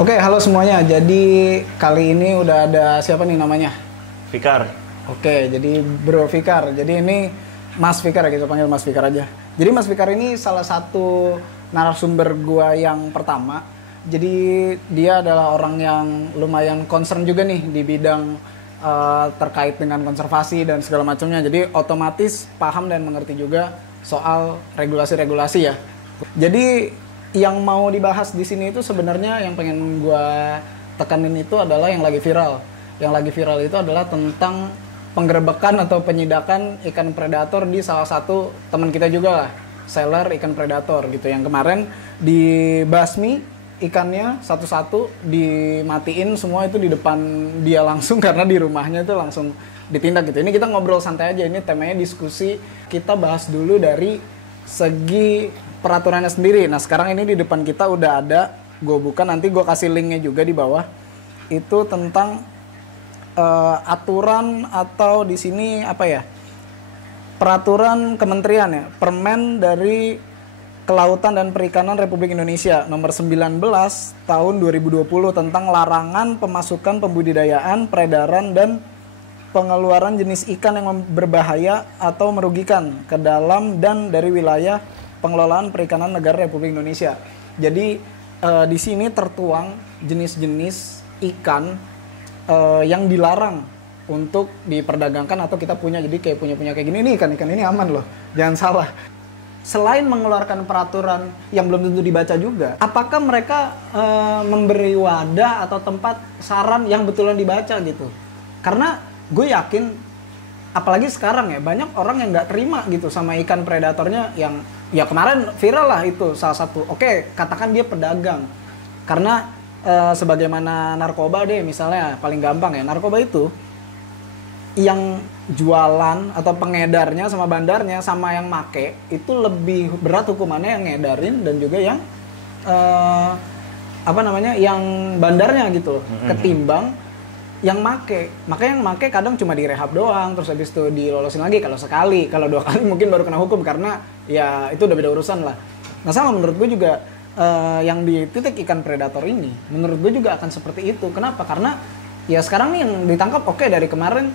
Oke, halo semuanya. Jadi kali ini udah ada siapa nih namanya? Fikar. Oke, jadi Bro Fikar. Jadi ini Mas Fikar ya, kita panggil Mas Fikar aja. Jadi Mas Fikar ini salah satu narasumber gua yang pertama. Jadi dia adalah orang yang lumayan concern juga nih di bidang terkait dengan konservasi dan segala macamnya. Jadi otomatis paham dan mengerti juga soal regulasi-regulasi ya. Jadi yang mau dibahas di sini itu sebenarnya yang pengen gua tekanin itu adalah yang lagi viral. Yang lagi viral itu adalah tentang penggerebekan atau penyidakan ikan predator di salah satu teman kita juga lah, seller ikan predator gitu. Yang kemarin dibasmi ikannya satu-satu, dimatiin semua itu di depan dia langsung karena di rumahnya itu langsung ditindak gitu. Ini kita ngobrol santai aja, ini temanya diskusi. Kita bahas dulu dari segi peraturannya sendiri. Nah sekarang ini di depan kita udah ada, gue buka, nanti gue kasih linknya juga di bawah. Itu tentang aturan atau di sini apa ya, peraturan kementerian ya, permen dari Kelautan dan Perikanan Republik Indonesia nomor 19 tahun 2020 tentang larangan pemasukan, pembudidayaan, peredaran dan pengeluaran jenis ikan yang berbahaya atau merugikan ke dalam dan dari wilayah pengelolaan perikanan negara Republik Indonesia. Jadi di sini tertuang jenis-jenis ikan yang dilarang untuk diperdagangkan atau kita punya. Jadi kayak punya kayak gini nih, ikan-ikan ini aman loh, jangan salah. Selain mengeluarkan peraturan yang belum tentu dibaca juga, apakah mereka memberi wadah atau tempat saran yang betulan dibaca gitu? Karena gue yakin, apalagi sekarang ya, banyak orang yang nggak terima gitu sama ikan predatornya yang ya kemarin viral lah itu salah satu. Oke, katakan dia pedagang. Karena sebagaimana narkoba deh misalnya, paling gampang ya, narkoba itu yang jualan atau pengedarnya sama bandarnya sama yang make itu lebih berat hukumannya yang ngedarin dan juga yang yang bandarnya gitu loh, ketimbang yang make. Makanya yang make kadang cuma direhab doang, terus habis itu dilolosin lagi kalau sekali, kalau 2 kali mungkin baru kena hukum karena ya itu udah beda urusan lah. Nah sama menurut gue juga yang di titik ikan predator ini menurut gue juga akan seperti itu. Kenapa? Karena ya sekarang nih yang ditangkap oke, dari kemarin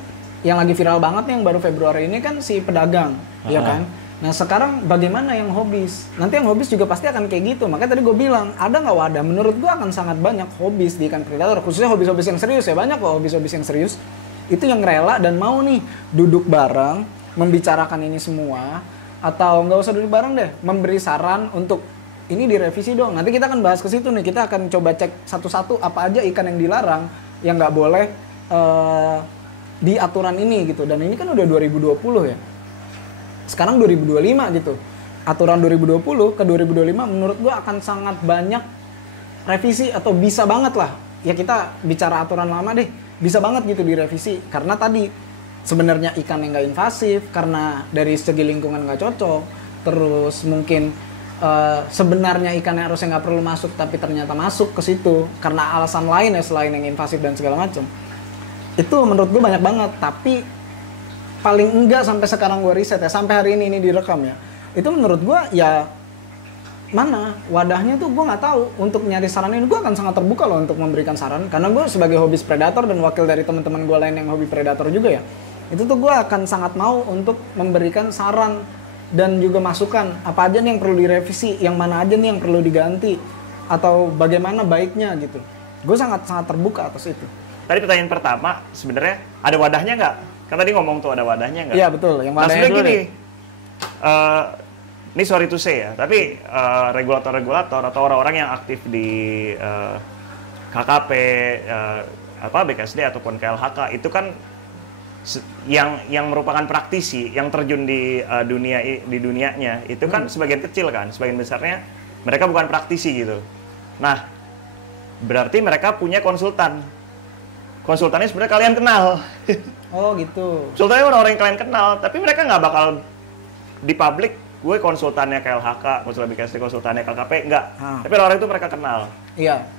yang lagi viral banget nih yang baru Februari ini kan si pedagang, ya kan? Nah sekarang bagaimana yang hobis? Nanti yang hobis juga pasti akan kayak gitu. Makanya tadi gue bilang, ada nggak wadah? Menurut gue akan sangat banyak hobis di ikan predator, khususnya hobis-hobis yang serius ya. Banyak kok hobis-hobis yang serius, itu yang rela dan mau nih duduk bareng, membicarakan ini semua. Atau nggak usah duduk bareng deh, memberi saran untuk ini direvisi dong. Nanti kita akan bahas ke situ nih, kita akan coba cek satu-satu apa aja ikan yang dilarang, yang nggak boleh di aturan ini gitu. Dan ini kan udah 2020 ya, sekarang 2025 gitu. Aturan 2020 ke 2025 menurut gua akan sangat banyak revisi atau bisa banget lah ya, kita bicara aturan lama deh, bisa banget gitu direvisi. Karena tadi sebenarnya ikan yang nggak invasif, karena dari segi lingkungan nggak cocok, terus mungkin sebenarnya ikan yang harusnya nggak perlu masuk tapi ternyata masuk ke situ karena alasan lain ya selain yang invasif dan segala macam. Itu menurut gue banyak banget, tapi paling enggak sampai sekarang gue riset ya, sampai hari ini direkam ya, itu menurut gue ya mana wadahnya tuh gue nggak tahu. Untuk nyari saran ini gue akan sangat terbuka loh untuk memberikan saran, karena gue sebagai hobis predator dan wakil dari teman-teman gue lain yang hobi predator juga ya, itu tuh gue akan sangat mau untuk memberikan saran dan juga masukan apa aja nih yang perlu direvisi, yang mana aja nih yang perlu diganti, atau bagaimana baiknya gitu. Gue sangat terbuka atas itu. Tadi pertanyaan pertama, sebenarnya ada wadahnya nggak? Kan tadi ngomong tuh ada wadahnya nggak? Iya betul, yang wadahnya dulu gini, ini sorry to say ya, tapi regulator-regulator atau orang-orang yang aktif di KKP, BKSD ataupun KLHK itu kan yang merupakan praktisi, yang terjun di dunianya itu kan sebagian kecil kan, sebagian besarnya mereka bukan praktisi gitu. Nah, berarti mereka punya konsultan. Konsultannya sebenarnya kalian kenal. Oh gitu. Konsultannya orang-orang yang kalian kenal, tapi mereka nggak bakal di publik. Gue konsultannya KLHK, konsultan BKSD, konsultannya KKP, enggak. Tapi orang itu mereka kenal. Iya.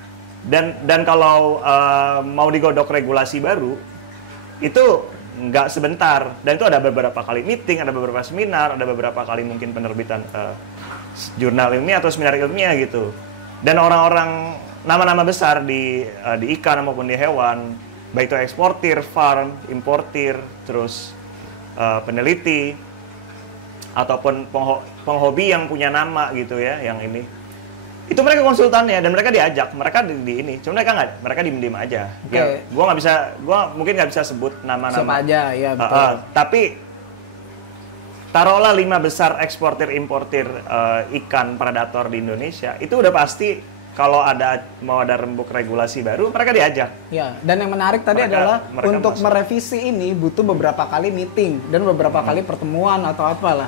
Dan kalau mau digodok regulasi baru, itu nggak sebentar. Dan itu ada beberapa kali meeting, ada beberapa seminar, ada beberapa kali mungkin penerbitan jurnal ilmiah atau seminar ilmiah gitu. Dan orang-orang nama-nama besar di ikan maupun di hewan, baik itu eksportir, farm, importir, terus peneliti ataupun penghobi yang punya nama gitu ya, yang ini. Itu mereka konsultannya dan mereka diajak, mereka di ini. Cuma mereka diem-diem aja. Okay. Ya, gua mungkin nggak bisa sebut nama-nama. Siapa aja, ya betul. Tapi taruhlah 5 besar eksportir importir ikan predator di Indonesia, itu udah pasti kalau mau ada rembuk regulasi baru, mereka diajak. Ya, dan yang menarik tadi adalah untuk merevisi ini butuh beberapa kali meeting dan beberapa kali pertemuan atau apalah.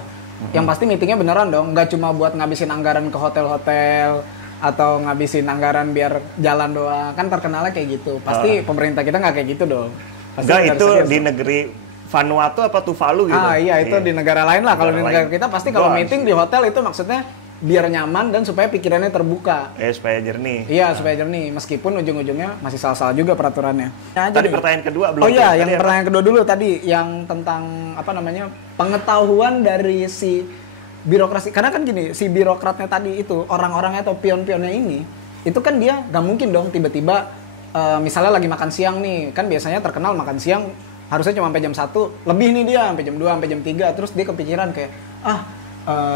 Yang pasti meetingnya beneran dong, nggak cuma buat ngabisin anggaran ke hotel-hotel atau ngabisin anggaran biar jalan doang, kan terkenalnya kayak gitu. Pasti pemerintah kita nggak kayak gitu dong. Enggak, itu di negeri Vanuatu apa Tuvalu gitu. Iya, itu di negara lain lah. Kalau di negara kita pasti kalau meeting di hotel itu maksudnya biar nyaman dan supaya pikirannya terbuka. Supaya jernih. Iya, supaya jernih. Meskipun ujung-ujungnya masih salah-salah juga peraturannya. Tadi pertanyaan kedua belum. Oh iya, yang pertanyaan kedua dulu tadi yang tentang pengetahuan dari si birokrasi. Karena kan gini, si birokratnya tadi itu, orang-orangnya atau pion-pionnya ini, itu kan dia nggak mungkin dong tiba-tiba misalnya lagi makan siang nih, kan biasanya terkenal makan siang harusnya cuma sampai jam 1, lebih nih dia sampai jam 2, sampai jam 3, terus dia kepikiran kayak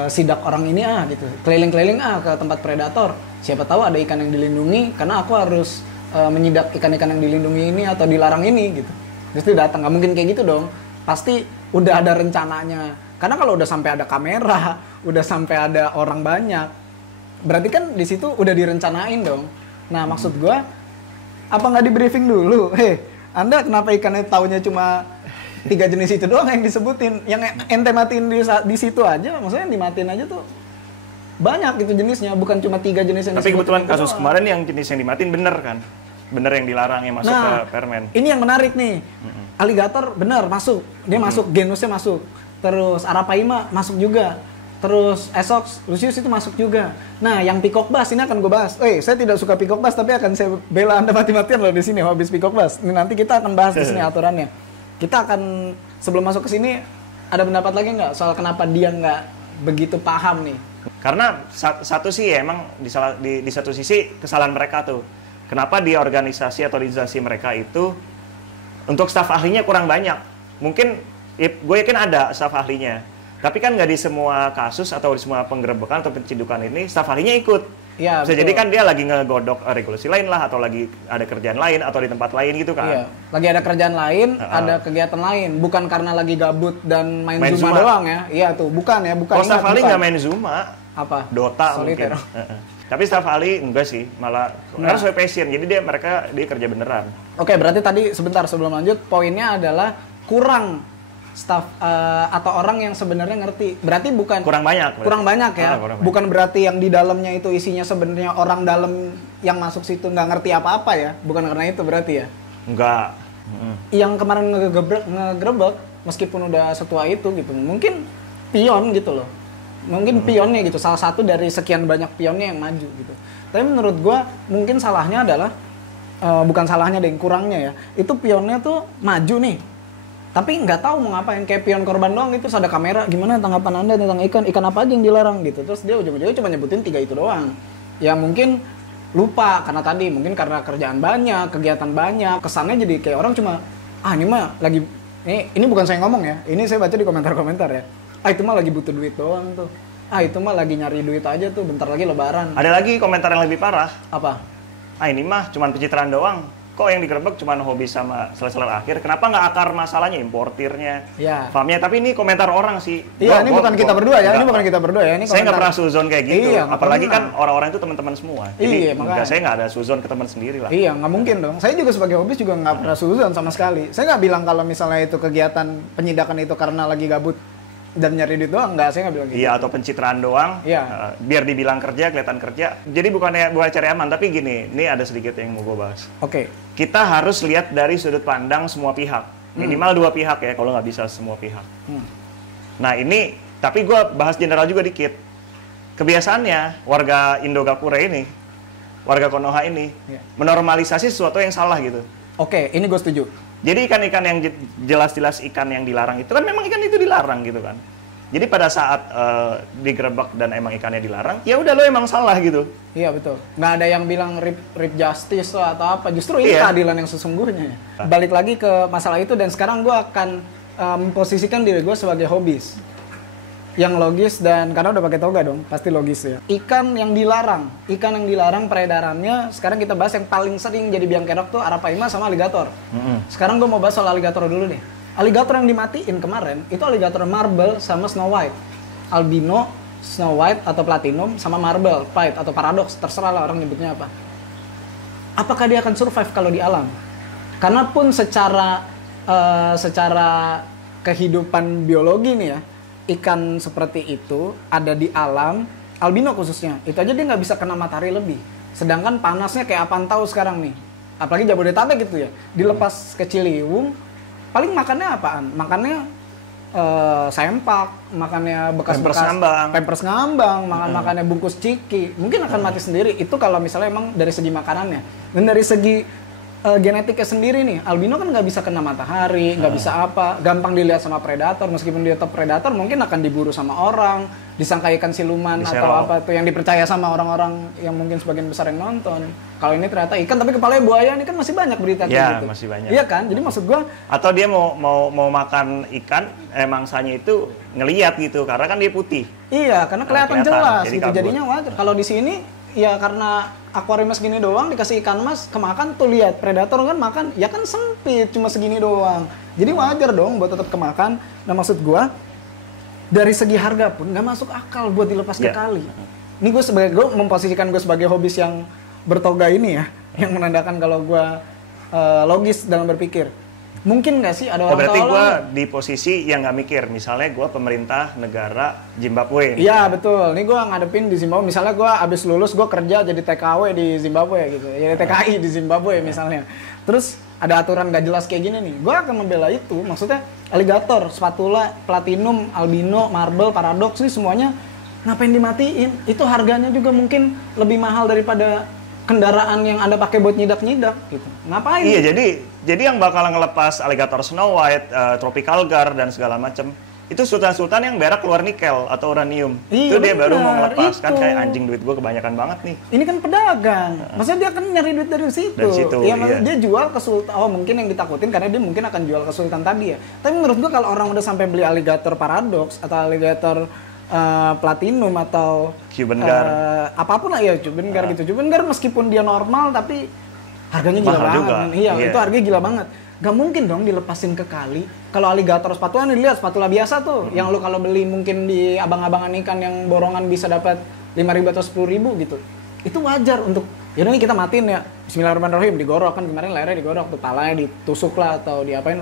sidak orang ini gitu, keliling-keliling ke tempat predator, siapa tahu ada ikan yang dilindungi karena aku harus menyidak ikan-ikan yang dilindungi ini atau dilarang ini gitu. Terus dia datang, nggak mungkin kayak gitu dong, pasti udah ada rencananya. Karena kalau udah sampai ada kamera, udah sampai ada orang banyak, berarti kan di situ udah direncanain dong. Nah maksud gua, apa nggak di briefing dulu? Anda kenapa ikannya taunya cuma 3 jenis itu doang yang disebutin, yang ente matiin di situ aja, maksudnya dimatiin aja tuh banyak gitu jenisnya, bukan cuma 3 jenis yang disebutin. Tapi kebetulan kasus kemarin yang jenis yang dimatiin bener kan? Bener yang dilarang yang masuk ke permen. Ini yang menarik nih, aligator bener masuk, dia masuk, genusnya masuk, terus Arapaima masuk juga, terus Esox, Lucius itu masuk juga. Nah, yang peacock bass ini akan gue bahas. Saya tidak suka peacock bass, tapi akan saya bela Anda mati-matian loh di sini habis peacock bass. Ini nanti kita akan bahas di sini aturannya. Kita akan sebelum masuk ke sini ada pendapat lagi nggak soal kenapa dia nggak begitu paham nih? Karena satu sih ya, emang di satu sisi kesalahan mereka tuh. Kenapa di organisasi atau organisasi mereka itu untuk staf ahlinya kurang banyak? Mungkin gue yakin ada staf ahlinya. Tapi kan nggak di semua kasus atau di semua penggerebekan atau pencidukan ini staf ahlinya ikut. Ya, bisa jadi kan dia lagi ngegodok regulasi lain lah, atau lagi ada kerjaan lain atau di tempat lain gitu kan. Iya, lagi ada kerjaan lain, ada kegiatan lain, bukan karena lagi gabut dan main Zuma doang ya. Iya tuh, bukan ya, bukan. Kalau staf ahli nggak main Zuma, apa? Dota Solitaire. Mungkin. Tapi staf ahli enggak sih, malah harus sesuai passion. Jadi dia kerja beneran. Oke, berarti tadi sebentar sebelum lanjut, poinnya adalah kurang staff atau orang yang sebenarnya ngerti. Berarti bukan kurang banyak ya. Bukan berarti yang di dalamnya itu isinya sebenarnya orang dalam yang masuk situ nggak ngerti apa-apa ya. Bukan karena itu berarti ya. Enggak. Yang kemarin ngegerebek meskipun udah setua itu gitu. Mungkin pion gitu loh. Mungkin pionnya gitu, salah satu dari sekian banyak pionnya yang maju gitu. Tapi menurut gua mungkin salahnya adalah bukan salahnya deh, kurangnya ya. Itu pionnya tuh maju nih. Tapi nggak tahu mau ngapain, kayak pion korban doang gitu, terus ada kamera, gimana tanggapan Anda tentang ikan apa aja yang dilarang gitu. Terus dia ujung-ujungnya cuma nyebutin 3 itu doang. Ya mungkin lupa karena tadi, mungkin karena kerjaan banyak, kegiatan banyak, kesannya jadi kayak orang cuma, ini mah lagi, ini bukan saya ngomong ya, ini saya baca di komentar-komentar ya. Itu mah lagi butuh duit doang tuh. Itu mah lagi nyari duit aja tuh, bentar lagi lebaran. Ada lagi komentar yang lebih parah. Apa? Ini mah cuma pencitraan doang. Kok yang digerebek cuma hobi sama seller akhir? Kenapa nggak akar masalahnya importirnya, farmnya? Tapi ini komentar orang sih. Iya, ini bukan kita berdua ya. Ini bukan kita berdua ya. Ini saya nggak pernah suzon kayak gitu. Iya, apalagi kan orang-orang itu teman-teman semua. Jadi saya nggak ada suzon ke teman sendiri lah. Iya, nggak mungkin dong. Saya juga sebagai hobis juga nggak pernah suzon sama sekali. Saya nggak bilang kalau misalnya itu kegiatan penyidakan itu karena lagi gabut dan nyari duit doang, enggak, saya nggak bilang gitu. Iya, atau pencitraan doang, biar dibilang kerja, kelihatan kerja. Jadi bukan cari aman, tapi gini, ini ada sedikit yang mau gue bahas. Oke. Kita harus lihat dari sudut pandang semua pihak. Minimal 2 pihak ya, kalau nggak bisa semua pihak. Nah ini, tapi gue bahas general juga dikit. Kebiasaannya, warga Indogakure ini, warga Konoha ini, menormalisasi sesuatu yang salah gitu. Oke, ini gue setuju. Jadi ikan-ikan yang jelas-jelas ikan yang dilarang itu kan memang ikan itu dilarang gitu kan. Jadi pada saat digerebek dan emang ikannya dilarang, ya udah lo emang salah gitu. Iya betul. Nggak ada yang bilang rip justice lah atau apa. Justru ini keadilan yang sesungguhnya. Balik lagi ke masalah itu dan sekarang gue akan memposisikan diri gue sebagai hobis. Yang logis dan karena udah pakai toga dong, pasti logis ya. Ikan yang dilarang peredarannya. Sekarang kita bahas yang paling sering jadi biang kerok tuh arapaima sama aligator. Sekarang gue mau bahas soal aligator dulu nih. Aligator yang dimatiin kemarin itu aligator marble sama snow white. Albino, snow white atau platinum sama marble, white atau paradox, terserah lah orang nyebutnya apa. Apakah dia akan survive kalau di alam? Karena pun secara kehidupan biologi nih ya, ikan seperti itu ada di alam, albino khususnya, itu aja dia nggak bisa kena matahari lebih. Sedangkan panasnya kayak apaan tahu sekarang nih, apalagi Jabodetabek gitu ya, dilepas ke Ciliwung, paling makannya apaan? Makannya sempak, makannya bekas-bekas pampers ngambang, makannya bungkus ciki, mungkin akan mati sendiri. Itu kalau misalnya emang dari segi makanannya. Dan dari segi genetiknya sendiri nih, albino kan nggak bisa kena matahari, nggak bisa apa, gampang dilihat sama predator. Meskipun dia top predator, mungkin akan diburu sama orang, disangka ikan siluman atau apa tuh yang dipercaya sama orang-orang yang mungkin sebagian besar yang nonton. Kalau ini ternyata ikan tapi kepalanya buaya, ini kan masih banyak berita kayak gitu. Masih banyak. Iya kan? Jadi maksud gua, atau dia mau makan ikan, mangsanya itu ngeliat gitu, karena kan dia putih. Iya, karena kelihatan jelas jadi gitu. Jadinya wajar. Kalau di sini ya karena akuariumnya segini doang, dikasih ikan mas, kemakan tuh lihat predator kan makan, ya kan sempit cuma segini doang. Jadi wajar dong buat tetap kemakan. Nah maksud gua dari segi harga pun nggak masuk akal buat dilepas ke kali. Ini gue memposisikan gue sebagai hobis yang bertoga ini ya, yang menandakan kalau gue logis dalam berpikir. Mungkin nggak sih ada orang berarti gue di posisi yang nggak mikir, misalnya gue pemerintah negara Zimbabwe. Iya betul, ini gue ngadepin di Zimbabwe, misalnya gue abis lulus gue kerja jadi TKW di Zimbabwe gitu, jadi TKI di Zimbabwe misalnya. Terus ada aturan nggak jelas kayak gini nih, gue akan membela itu, maksudnya aligator, spatula, platinum, albino, marble, paradox ini semuanya ngapain dimatiin? Itu harganya juga mungkin lebih mahal daripada kendaraan yang Anda pakai buat nyidak-nyidak gitu. Ngapain? Iya, jadi yang bakal ngelepas aligator Snow White, tropical gar dan segala macam itu sultan-sultan yang berak keluar nikel atau uranium. Iya, itu dia baru mau ngelepas itu. Kan kayak anjing duit gue kebanyakan banget nih. Ini kan pedagang. Maksudnya dia kan nyari duit dari situ. Dari situ, iya. Dia jual ke sultan. Oh, mungkin yang ditakutin karena dia mungkin akan jual ke sultan tadi ya. Tapi menurut gue kalau orang udah sampai beli aligator paradox atau aligator platinum atau Cuban gar, apapun lah ya, Cuban gar gitu. Cuban gar meskipun dia normal tapi harganya gila mahal banget. juga. Iya, itu harganya gila banget. Gak mungkin dong dilepasin ke kali. Kalau aligator spatula nih, lihat spatula biasa tuh, yang lu kalau beli mungkin di abang-abangan ikan yang borongan bisa dapat 5.000 atau 10.000 gitu. Itu wajar untuk yaudah nih kita matiin ya. Bismillahirrahmanirrahim, digorok kan kemarin lehernya digorok tuh, palanya ditusuk lah atau diapain.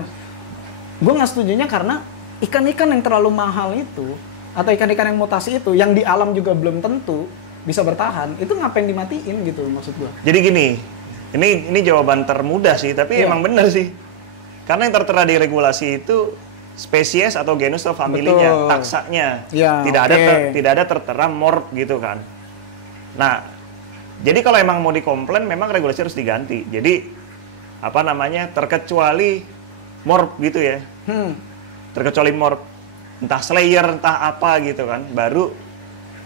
Gue nggak setujunya karena ikan-ikan yang terlalu mahal itu atau ikan-ikan yang mutasi itu yang di alam juga belum tentu bisa bertahan, itu ngapain dimatiin gitu maksud gua. Jadi gini, ini jawaban termudah sih, tapi emang bener sih. Karena yang tertera di regulasi itu spesies atau genus atau familinya, taksanya. Ya, tidak ada tertera morph gitu kan. Nah, jadi kalau emang mau dikomplain memang regulasi harus diganti. Jadi terkecuali morph gitu ya. Terkecuali morph, entah slayer, entah apa gitu kan, baru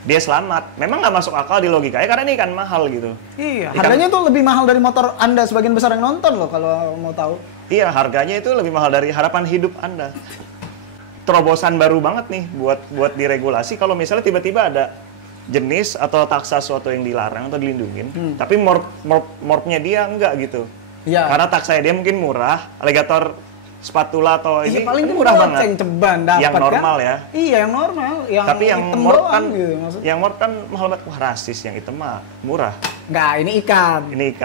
dia selamat. Memang nggak masuk akal di logikanya karena ini ikan mahal gitu. Iya, harganya tuh lebih mahal dari motor Anda sebagian besar yang nonton loh kalau mau tahu. Iya, harganya itu lebih mahal dari harapan hidup Anda. Terobosan baru banget nih buat diregulasi kalau misalnya tiba-tiba ada jenis atau taksa suatu yang dilarang atau dilindungin, tapi morphnya dia enggak gitu. Iya. Karena taksanya dia mungkin murah, aligator spatula atau ini paling murah banget. Ceban dapat yang normal kan? Ya. Iya, yang normal, tapi yang morph kan gitu, yang morph kan mahal banget. Wah, rasis, yang hitam mah murah. Enggak, ini ikan.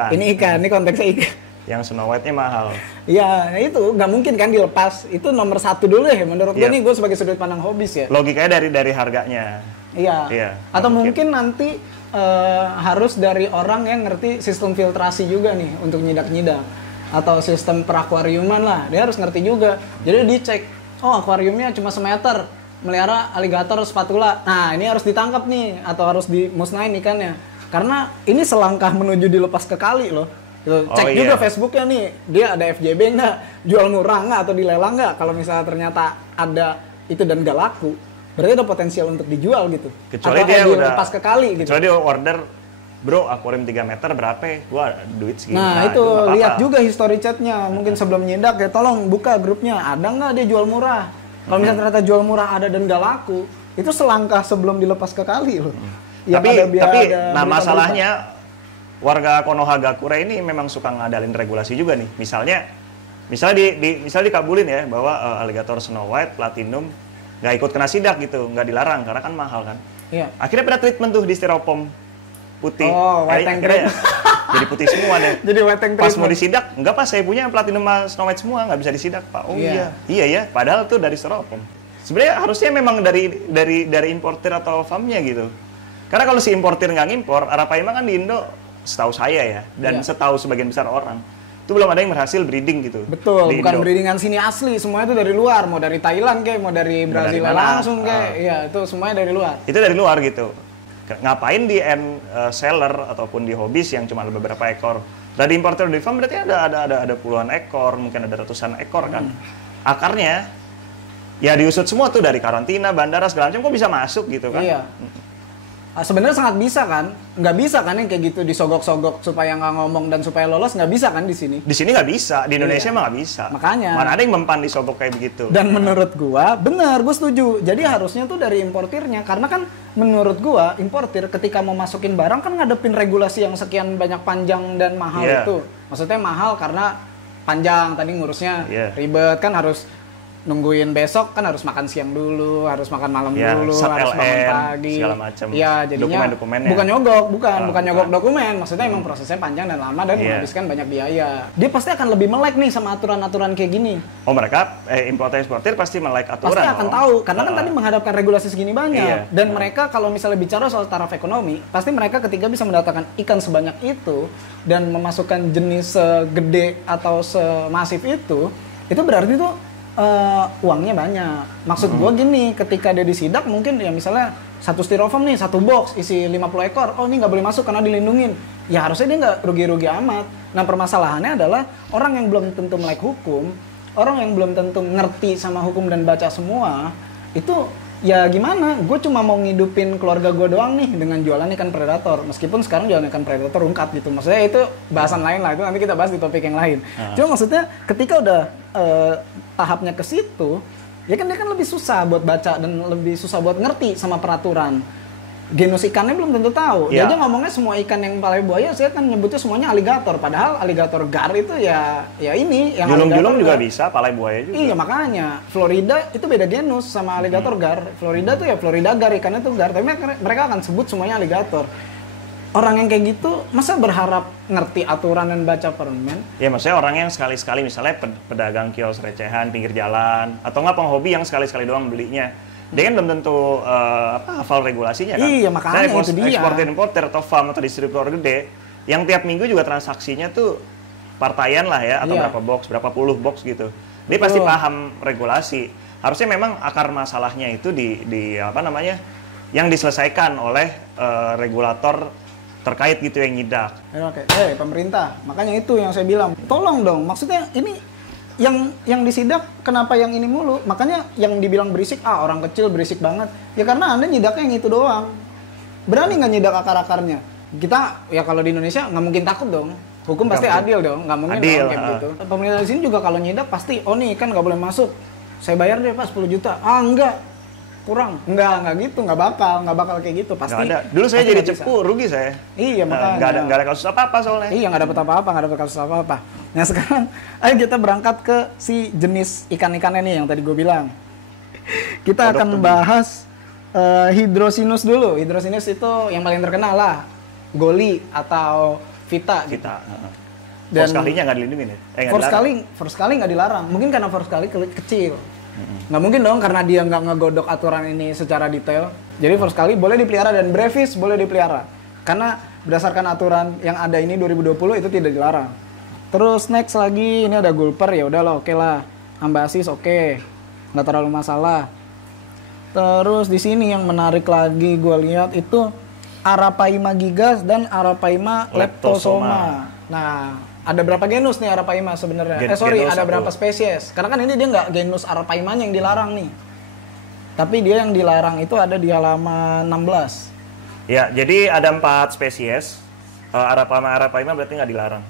Ini konteksnya ikan. Yang Snow White-nya mahal. Iya, nah itu nggak mungkin kan dilepas. Itu nomor satu dulu ya menurut gue nih, gue sebagai sudut pandang hobis ya. Logikanya dari harganya. Iya. Atau mungkin nanti harus dari orang yang ngerti sistem filtrasi juga nih untuk nyidak-nyidak. Atau sistem perakuariuman lah, dia harus ngerti juga. Jadi dicek, oh akuariumnya cuma semeter, melihara aligator spatula. Nah ini harus ditangkap nih, atau harus dimusnahin ikannya. Karena ini selangkah menuju dilepas ke kali loh. Cek juga Facebooknya nih, dia ada FJB nggak, jual murah nggak, atau dilelang nggak. Kalau misalnya ternyata ada itu dan nggak laku, berarti ada potensial untuk dijual gitu. Kecuali atau dia dilepas ke kali gitu. Kecuali dia order, bro akuarium 3 meter berapa ya? Gua duit segini. Nah, itu lihat juga history chatnya. Mungkin sebelum nyidak ya tolong buka grupnya. Ada nggak dia jual murah? Kalau misalnya ternyata jual murah ada dan nggak laku, itu selangkah sebelum dilepas ke kali loh. Tapi nah masalahnya warga Konohagakure ini memang suka ngadalin regulasi juga nih. Misalnya dikabulin ya bahwa alligator Snow White Platinum nggak ikut kena sidak gitu, nggak dilarang karena kan mahal kan. Iya. Akhirnya pada treatment tuh di styrofoam putih. Oh, white tank treatment. Jadi putih semua deh. Jadi white tank pas treatment. mau disidak, enggak Pak, saya punya Platinum Snow White semua, nggak bisa disidak Pak. Oh iya ya, padahal tuh dari styrofoam. Sebenarnya harusnya memang dari importer atau farmnya gitu. Karena kalau si importer nggak ngimpor, Arapaima kan di Indo setahu saya ya, dan setahu sebagian besar orang, itu belum ada yang berhasil breeding gitu. Betul, bukan breedingan sini asli, semuanya itu dari luar, mau dari Thailand kayak, mau dari Brazil langsung kayak, ya itu semuanya dari luar. Itu dari luar gitu. Ngapain di end seller ataupun di hobis yang cuma ada beberapa ekor? Dari importer di farm berarti ada puluhan ekor, mungkin ada ratusan ekor kan. Akarnya ya diusut semua tuh dari karantina, bandara segala macam, kok bisa masuk gitu kan? Iya. Sebenarnya sangat bisa kan? Nggak bisa kan yang kayak gitu disogok-sogok supaya nggak ngomong dan supaya lolos, nggak bisa kan di sini? Di sini nggak bisa, di Indonesia mah nggak bisa. Makanya. Mana ada yang mempan disogok kayak begitu. Dan menurut gua, benar, gua setuju. Jadi harusnya tuh dari importirnya, karena kan menurut gua importir ketika mau masukin barang kan ngadepin regulasi yang sekian banyak panjang dan mahal itu. Maksudnya mahal karena panjang, tadi ngurusnya ribet kan, harus nungguin besok kan, harus makan siang dulu, harus makan malam dulu, harus bangun pagi, segala macam. Iya, jadinya bukan nyogok, bukan nyogok dokumen. Maksudnya emang prosesnya panjang dan lama dan menghabiskan banyak biaya. Dia pasti akan lebih melek nih sama aturan-aturan kayak gini. Oh, mereka importer-eksportir pasti melek aturan. Pasti akan tahu, karena kan tadi menghadapkan regulasi segini banyak. Dan mereka kalau misalnya bicara soal taraf ekonomi, pasti mereka ketika bisa mendatangkan ikan sebanyak itu dan memasukkan jenis segede atau semasif itu berarti tuh uangnya banyak. Maksud gua gini, ketika dia disidak mungkin ya misalnya satu styrofoam nih, satu box isi 50 ekor. Oh, ini nggak boleh masuk karena dilindungin. Ya harusnya dia nggak rugi-rugi amat. Nah, permasalahannya adalah orang yang belum tentu melek hukum, orang yang belum tentu ngerti sama hukum dan baca semua, itu ya gimana? Gue cuma mau ngidupin keluarga gue doang nih dengan jualan ikan predator. Meskipun sekarang jualan ikan predator rungkat gitu. Maksudnya itu bahasan lain lah, itu nanti kita bahas di topik yang lain. Cuma maksudnya ketika udah tahapnya ke situ, ya kan dia kan lebih susah buat baca dan lebih susah buat ngerti sama peraturan. Genus ikannya belum tentu tahu. Dia aja ngomongnya semua ikan yang palai buaya, saya kan nyebutnya semuanya aligator. Padahal aligator gar itu ya ini yang julung-julung juga bisa, palai buaya juga. Iya, makanya Florida itu beda genus sama aligator gar. Florida tuh ya Florida gar, ikannya tuh gar. Tapi mereka akan sebut semuanya aligator. Orang yang kayak gitu masa berharap ngerti aturan dan baca permen? Ya maksudnya orang yang sekali-sekali misalnya pedagang kios recehan pinggir jalan atau nggak penghobi yang sekali-sekali doang belinya. Dia kan belum tentu hafal regulasinya kan. Iya, makanya itu dia. Eksportir importer atau farm atau distributor gede yang tiap minggu juga transaksinya tuh partaian lah ya, atau berapa puluh box gitu. Dia pasti paham regulasi. Harusnya memang akar masalahnya itu di apa namanya? Yang diselesaikan oleh regulator terkait gitu yang nyidak. Oke. Pemerintah. Makanya itu yang saya bilang. Tolong dong. Maksudnya ini yang disidak kenapa yang ini mulu? Makanya yang dibilang berisik, orang kecil berisik banget. Ya karena Anda nyidaknya yang itu doang. Berani nggak nyidak akar-akarnya? Kita ya kalau di Indonesia nggak mungkin takut dong. Hukum pasti adil dong, nggak mungkin dong kayak gitu. Pemerintah di sini juga kalau nyidak pasti, oh nih kan nggak boleh masuk. Saya bayar deh Pak 10 juta. Enggak. Kurang. Enggak gitu, nggak bakal kayak gitu. Pasti. Nggak ada. Dulu saya jadi cepu, rugi saya. Iya, makanya. Nggak ada kasus apa-apa soalnya. Iya, nggak dapat apa-apa, nggak dapat kasus apa-apa. Nah sekarang, ayo kita berangkat ke si jenis ikan-ikannya nih yang tadi gue bilang. Kita akan bahas Hydrosinus dulu. Hydrosinus itu yang paling terkenal lah. Goli atau Vita. Vita. Dan first kalinya nggak dilindungi ya? First kali nggak dilarang. Mungkin karena first kali kecil. Nggak mungkin dong karena dia nggak ngegodok aturan ini secara detail. Jadi first kali boleh dipelihara dan brevis boleh dipelihara. Karena berdasarkan aturan yang ada ini 2020 itu tidak dilarang. Terus next lagi ini ada gulper, ya udahlah oke lah. Ambasis oke. Nggak terlalu masalah. Terus di sini yang menarik lagi gue lihat itu Arapaima gigas dan Arapaima leptosoma. Nah, ada berapa genus nih Arapaima sebenarnya? Ada berapa spesies? Karena kan ini dia nggak genus Arapaimanya yang dilarang nih. Tapi dia yang dilarang itu ada di halaman 16. Ya, jadi ada 4 spesies. Arapaima berarti nggak dilarang.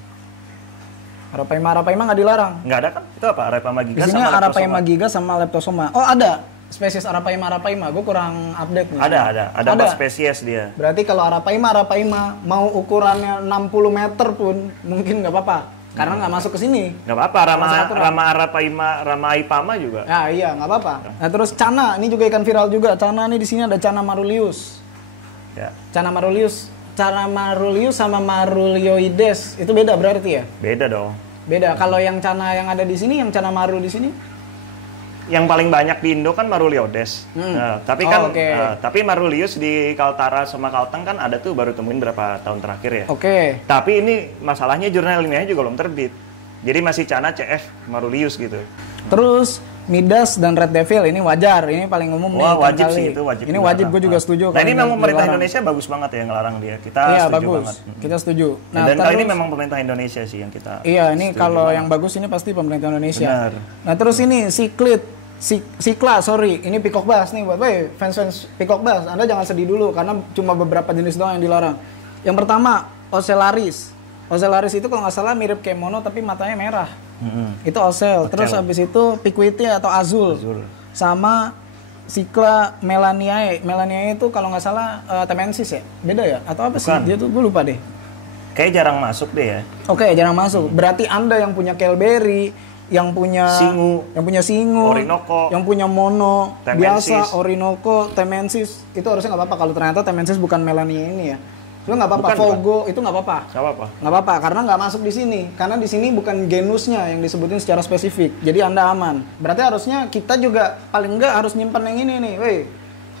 Arapaima nggak dilarang. Nggak ada kan? Itu apa? Arapaima Di giga sini sama Arapaima Leptosoma. giga sama Leptosoma. Oh, ada spesies Arapaima. Gue kurang update nih. Ada 4 spesies dia. Berarti kalau Arapaima mau ukurannya 60 meter pun mungkin nggak apa-apa. Karena nggak masuk ke sini. Nggak apa-apa, Rama Arapaima juga. Ya iya, nggak apa-apa. Nah terus Cana, ini juga ikan viral juga. Cana nih di sini ada Cana marulius. Ya. Cana marulius sama marulioides itu beda berarti ya? Beda dong. Beda. Kalau yang Cana yang ada di sini, yang Cana maru di sini? Yang paling banyak di Indo kan Marulioides. Nah, tapi tapi Marulius di Kaltara sama Kalteng kan ada tuh baru temuin berapa tahun terakhir ya. Oke. Tapi ini masalahnya jurnal ilmiahnya juga belum terbit. Jadi masih Cana CF Marulius gitu. Terus Midas dan Red Devil ini wajar, ini paling umum nih. Wah, wajib kali. sih itu wajib. Ini wajib, gue juga setuju. Nah ini memang pemerintah dilarang. Indonesia bagus banget ya ngelarang dia. Kita Iya setuju bagus, banget. kita setuju. Nah, dan kali ini memang pemerintah Indonesia sih yang kita. Iya ini setuju kalau banget. yang bagus ini pasti pemerintah Indonesia. Benar. Nah terus ini Sikla, sorry, ini peacock bass nih buat fans peacock bass. Anda jangan sedih dulu karena cuma beberapa jenis doang yang dilarang. Yang pertama Ocellaris. Ocellaris itu kalau nggak salah mirip kayak mono tapi matanya merah. Itu ocel. Terus habis itu picuity atau azul. Sama Sikla melaniae. Melaniae itu kalau nggak salah temensis ya? Beda ya? Atau apa sih? Dia tuh gue lupa deh. Kayak jarang masuk deh ya. Oke, jarang masuk. Berarti Anda yang punya Kelberry, yang punya singu, Orinoco, yang punya mono, Temensis. biasa Orinoco, Temensis, itu harusnya nggak apa-apa kalau ternyata Temensis bukan Melania ini ya. Itu nggak apa-apa, Fogo itu nggak apa-apa. Nggak apa-apa, karena nggak masuk di sini. Karena di sini bukan genusnya yang disebutin secara spesifik. Jadi Anda aman. Berarti harusnya kita juga paling nggak harus nyimpan yang ini nih. Weh,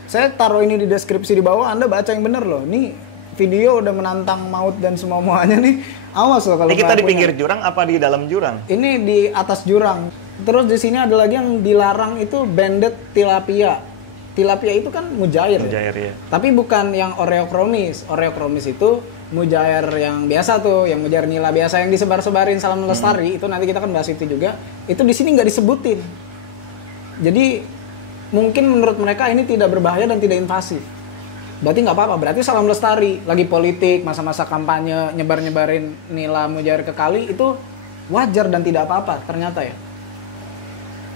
saya taruh ini di deskripsi di bawah, Anda baca yang bener loh. Ini video udah menantang maut dan semua-muanya nih. Awas loh kalau Ini kita di punya. pinggir jurang apa di dalam jurang? Ini di atas jurang. Terus di sini ada lagi yang dilarang itu banded tilapia. Tilapia itu kan mujair. Mujair ya. Tapi bukan yang oreochromis. Oreochromis itu mujair yang biasa tuh, yang mujair nila biasa yang disebar-sebarin salam lestari. Itu nanti kita kan bahas itu juga. Itu di sini nggak disebutin. Jadi mungkin menurut mereka ini tidak berbahaya dan tidak invasif. Berarti nggak apa-apa, berarti salam lestari, lagi politik, masa-masa kampanye, nyebar-nyebarin nila mujair ke kali, itu wajar dan tidak apa-apa, ternyata ya.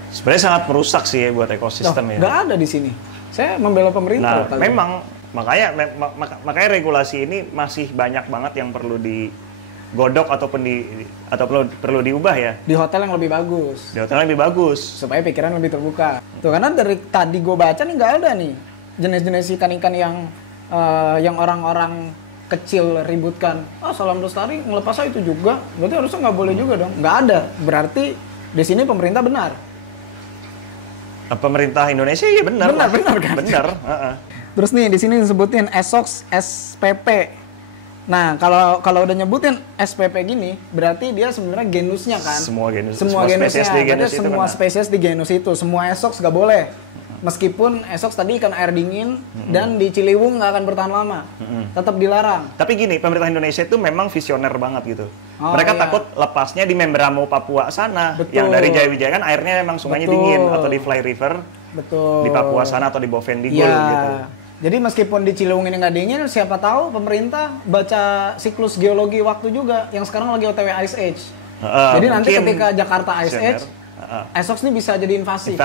Sebenarnya sangat merusak sih ya buat ekosistem ya. Nggak ada di sini. Saya membela pemerintah. Nah, memang, makanya regulasi ini masih banyak banget yang perlu digodok ataupun perlu diubah ya. Di hotel yang lebih bagus. Di hotel yang lebih bagus. Supaya pikiran lebih terbuka. Tuh, karena dari tadi gue baca nih nggak ada nih jenis-jenis ikan-ikan yang orang-orang kecil ributkan. Salam lestari ngelepas itu juga. Berarti harusnya nggak boleh juga dong. Nggak ada. Berarti di sini pemerintah benar. Pemerintah Indonesia ya benar. Benar kan? Benar. Terus nih di sini disebutin Esox SPP. Nah kalau udah nyebutin SPP gini, berarti dia sebenarnya genusnya kan? Semua genusnya. spesies di genus itu semua kan. spesies di genus itu. Semua Esox nggak boleh. Meskipun Esox tadi ikan air dingin dan di Ciliwung nggak akan bertahan lama, tetap dilarang. Tapi gini, pemerintah Indonesia itu memang visioner banget gitu. Mereka iya. takut lepasnya di Membramo Papua sana, Betul. yang dari Jayawijaya kan airnya memang sungainya dingin, atau di Fly River Betul. di Papua sana atau di Bovendigul Iya. gitu. Jadi meskipun di Ciliwung ini nggak dingin, siapa tahu pemerintah baca siklus geologi waktu juga yang sekarang lagi OTW Ice Age. Jadi nanti ketika Jakarta Ice Age, Esox ini bisa jadi invasif.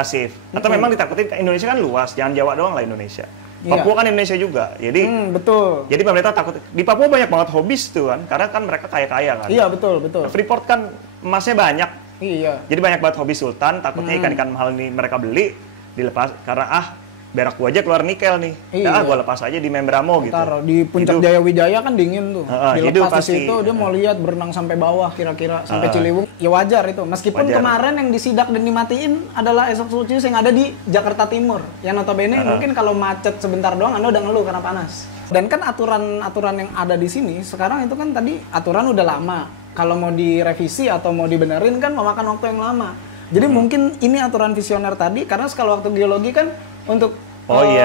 Atau memang ditakutin Indonesia kan luas, jangan Jawa doang lah Indonesia. Iya. Papua kan Indonesia juga. Jadi betul. Jadi pemerintah takut. Di Papua banyak banget hobis tuh kan, karena kan mereka kaya-kaya kan. Iya, betul. Freeport kan emasnya banyak. Iya. Jadi banyak banget hobi sultan, takutnya ikan-ikan mahal ini mereka beli dilepas karena berak gua aja keluar nikel nih. Iya. Gua lepas aja di Membramo gitu. Taruh di puncak Jayawijaya kan dingin tuh. Dilepas pasti. di situ dia mau lihat berenang sampai bawah kira-kira sampai Ciliwung. Ya wajar itu. Meskipun kemarin yang disidak dan dimatiin adalah Esox lucius yang ada di Jakarta Timur. Yang notabene mungkin kalau macet sebentar doang Anda udah ngeluh karena panas. Dan kan aturan-aturan yang ada di sini sekarang itu kan tadi aturan udah lama. Kalau mau direvisi atau mau dibenerin kan memakan waktu yang lama. Jadi mungkin ini aturan visioner tadi karena skala waktu geologi kan untuk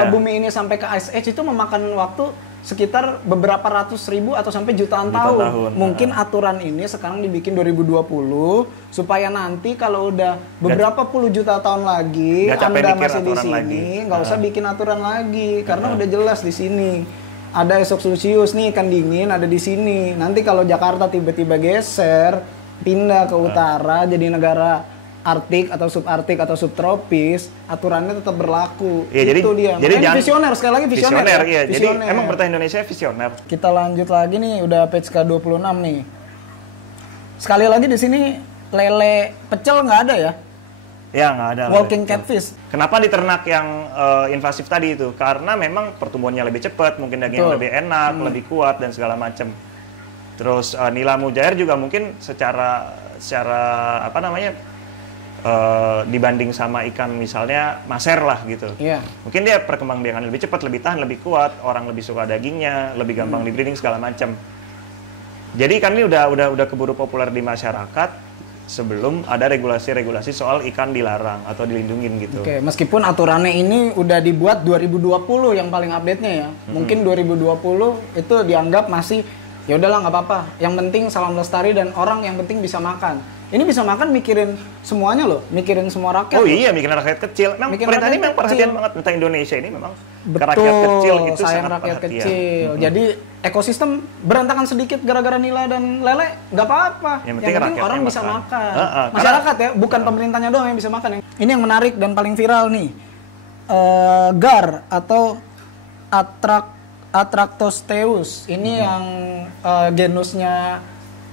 bumi ini sampai ke Ice Age itu memakan waktu sekitar beberapa ratus ribu atau sampai jutaan tahun. Mungkin aturan ini sekarang dibikin 2020 supaya nanti kalau udah beberapa puluh juta tahun lagi Anda masih di sini, nggak usah bikin aturan lagi karena udah jelas di sini. Ada Exosuchius nih ikan dingin ada di sini. Nanti kalau Jakarta tiba-tiba geser pindah ke utara jadi negara Arktik atau subarktik atau subtropis, aturannya tetap berlaku. Ya, itu dia. Jadi jangan, visioner sekali lagi visioner. Visioner, ya. Jadi emang pemerintah Indonesia visioner. Kita lanjut lagi nih, udah page ke-26 nih. Sekali lagi di sini lele pecel nggak ada ya? Ya nggak ada. Walking catfish. Kenapa di ternak yang invasif tadi itu? Karena memang pertumbuhannya lebih cepat, mungkin dagingnya lebih enak, lebih kuat dan segala macam. Terus nila mujair juga mungkin secara apa namanya? Dibanding sama ikan misalnya maser lah gitu. Mungkin dia perkembangbiakan lebih cepat, lebih tahan, lebih kuat, orang lebih suka dagingnya, lebih gampang di breeding segala macam. Jadi ikan ini udah keburu populer di masyarakat sebelum ada regulasi-regulasi soal ikan dilarang atau dilindungin gitu. Oke, meskipun aturannya ini udah dibuat 2020 yang paling update-nya ya. Mungkin 2020 itu dianggap masih ya udahlah nggak apa-apa. Yang penting salam lestari dan orang yang penting bisa makan. Ini bisa makan mikirin semuanya loh, mikirin semua rakyat. Oh iya, mikirin rakyat kecil. Memang pemerintah ini memang perhatian banget tentang Indonesia ini memang. Rakyat kecil itu sayang sangat rakyat perhatian. kecil. Jadi ekosistem berantakan sedikit gara-gara nila dan lele, nggak apa-apa. Yang penting orang bisa makan. Masyarakat ya, bukan pemerintahnya doang yang bisa makan. Ini yang menarik dan paling viral nih. Gar atau Atractosteus. Ini yang genusnya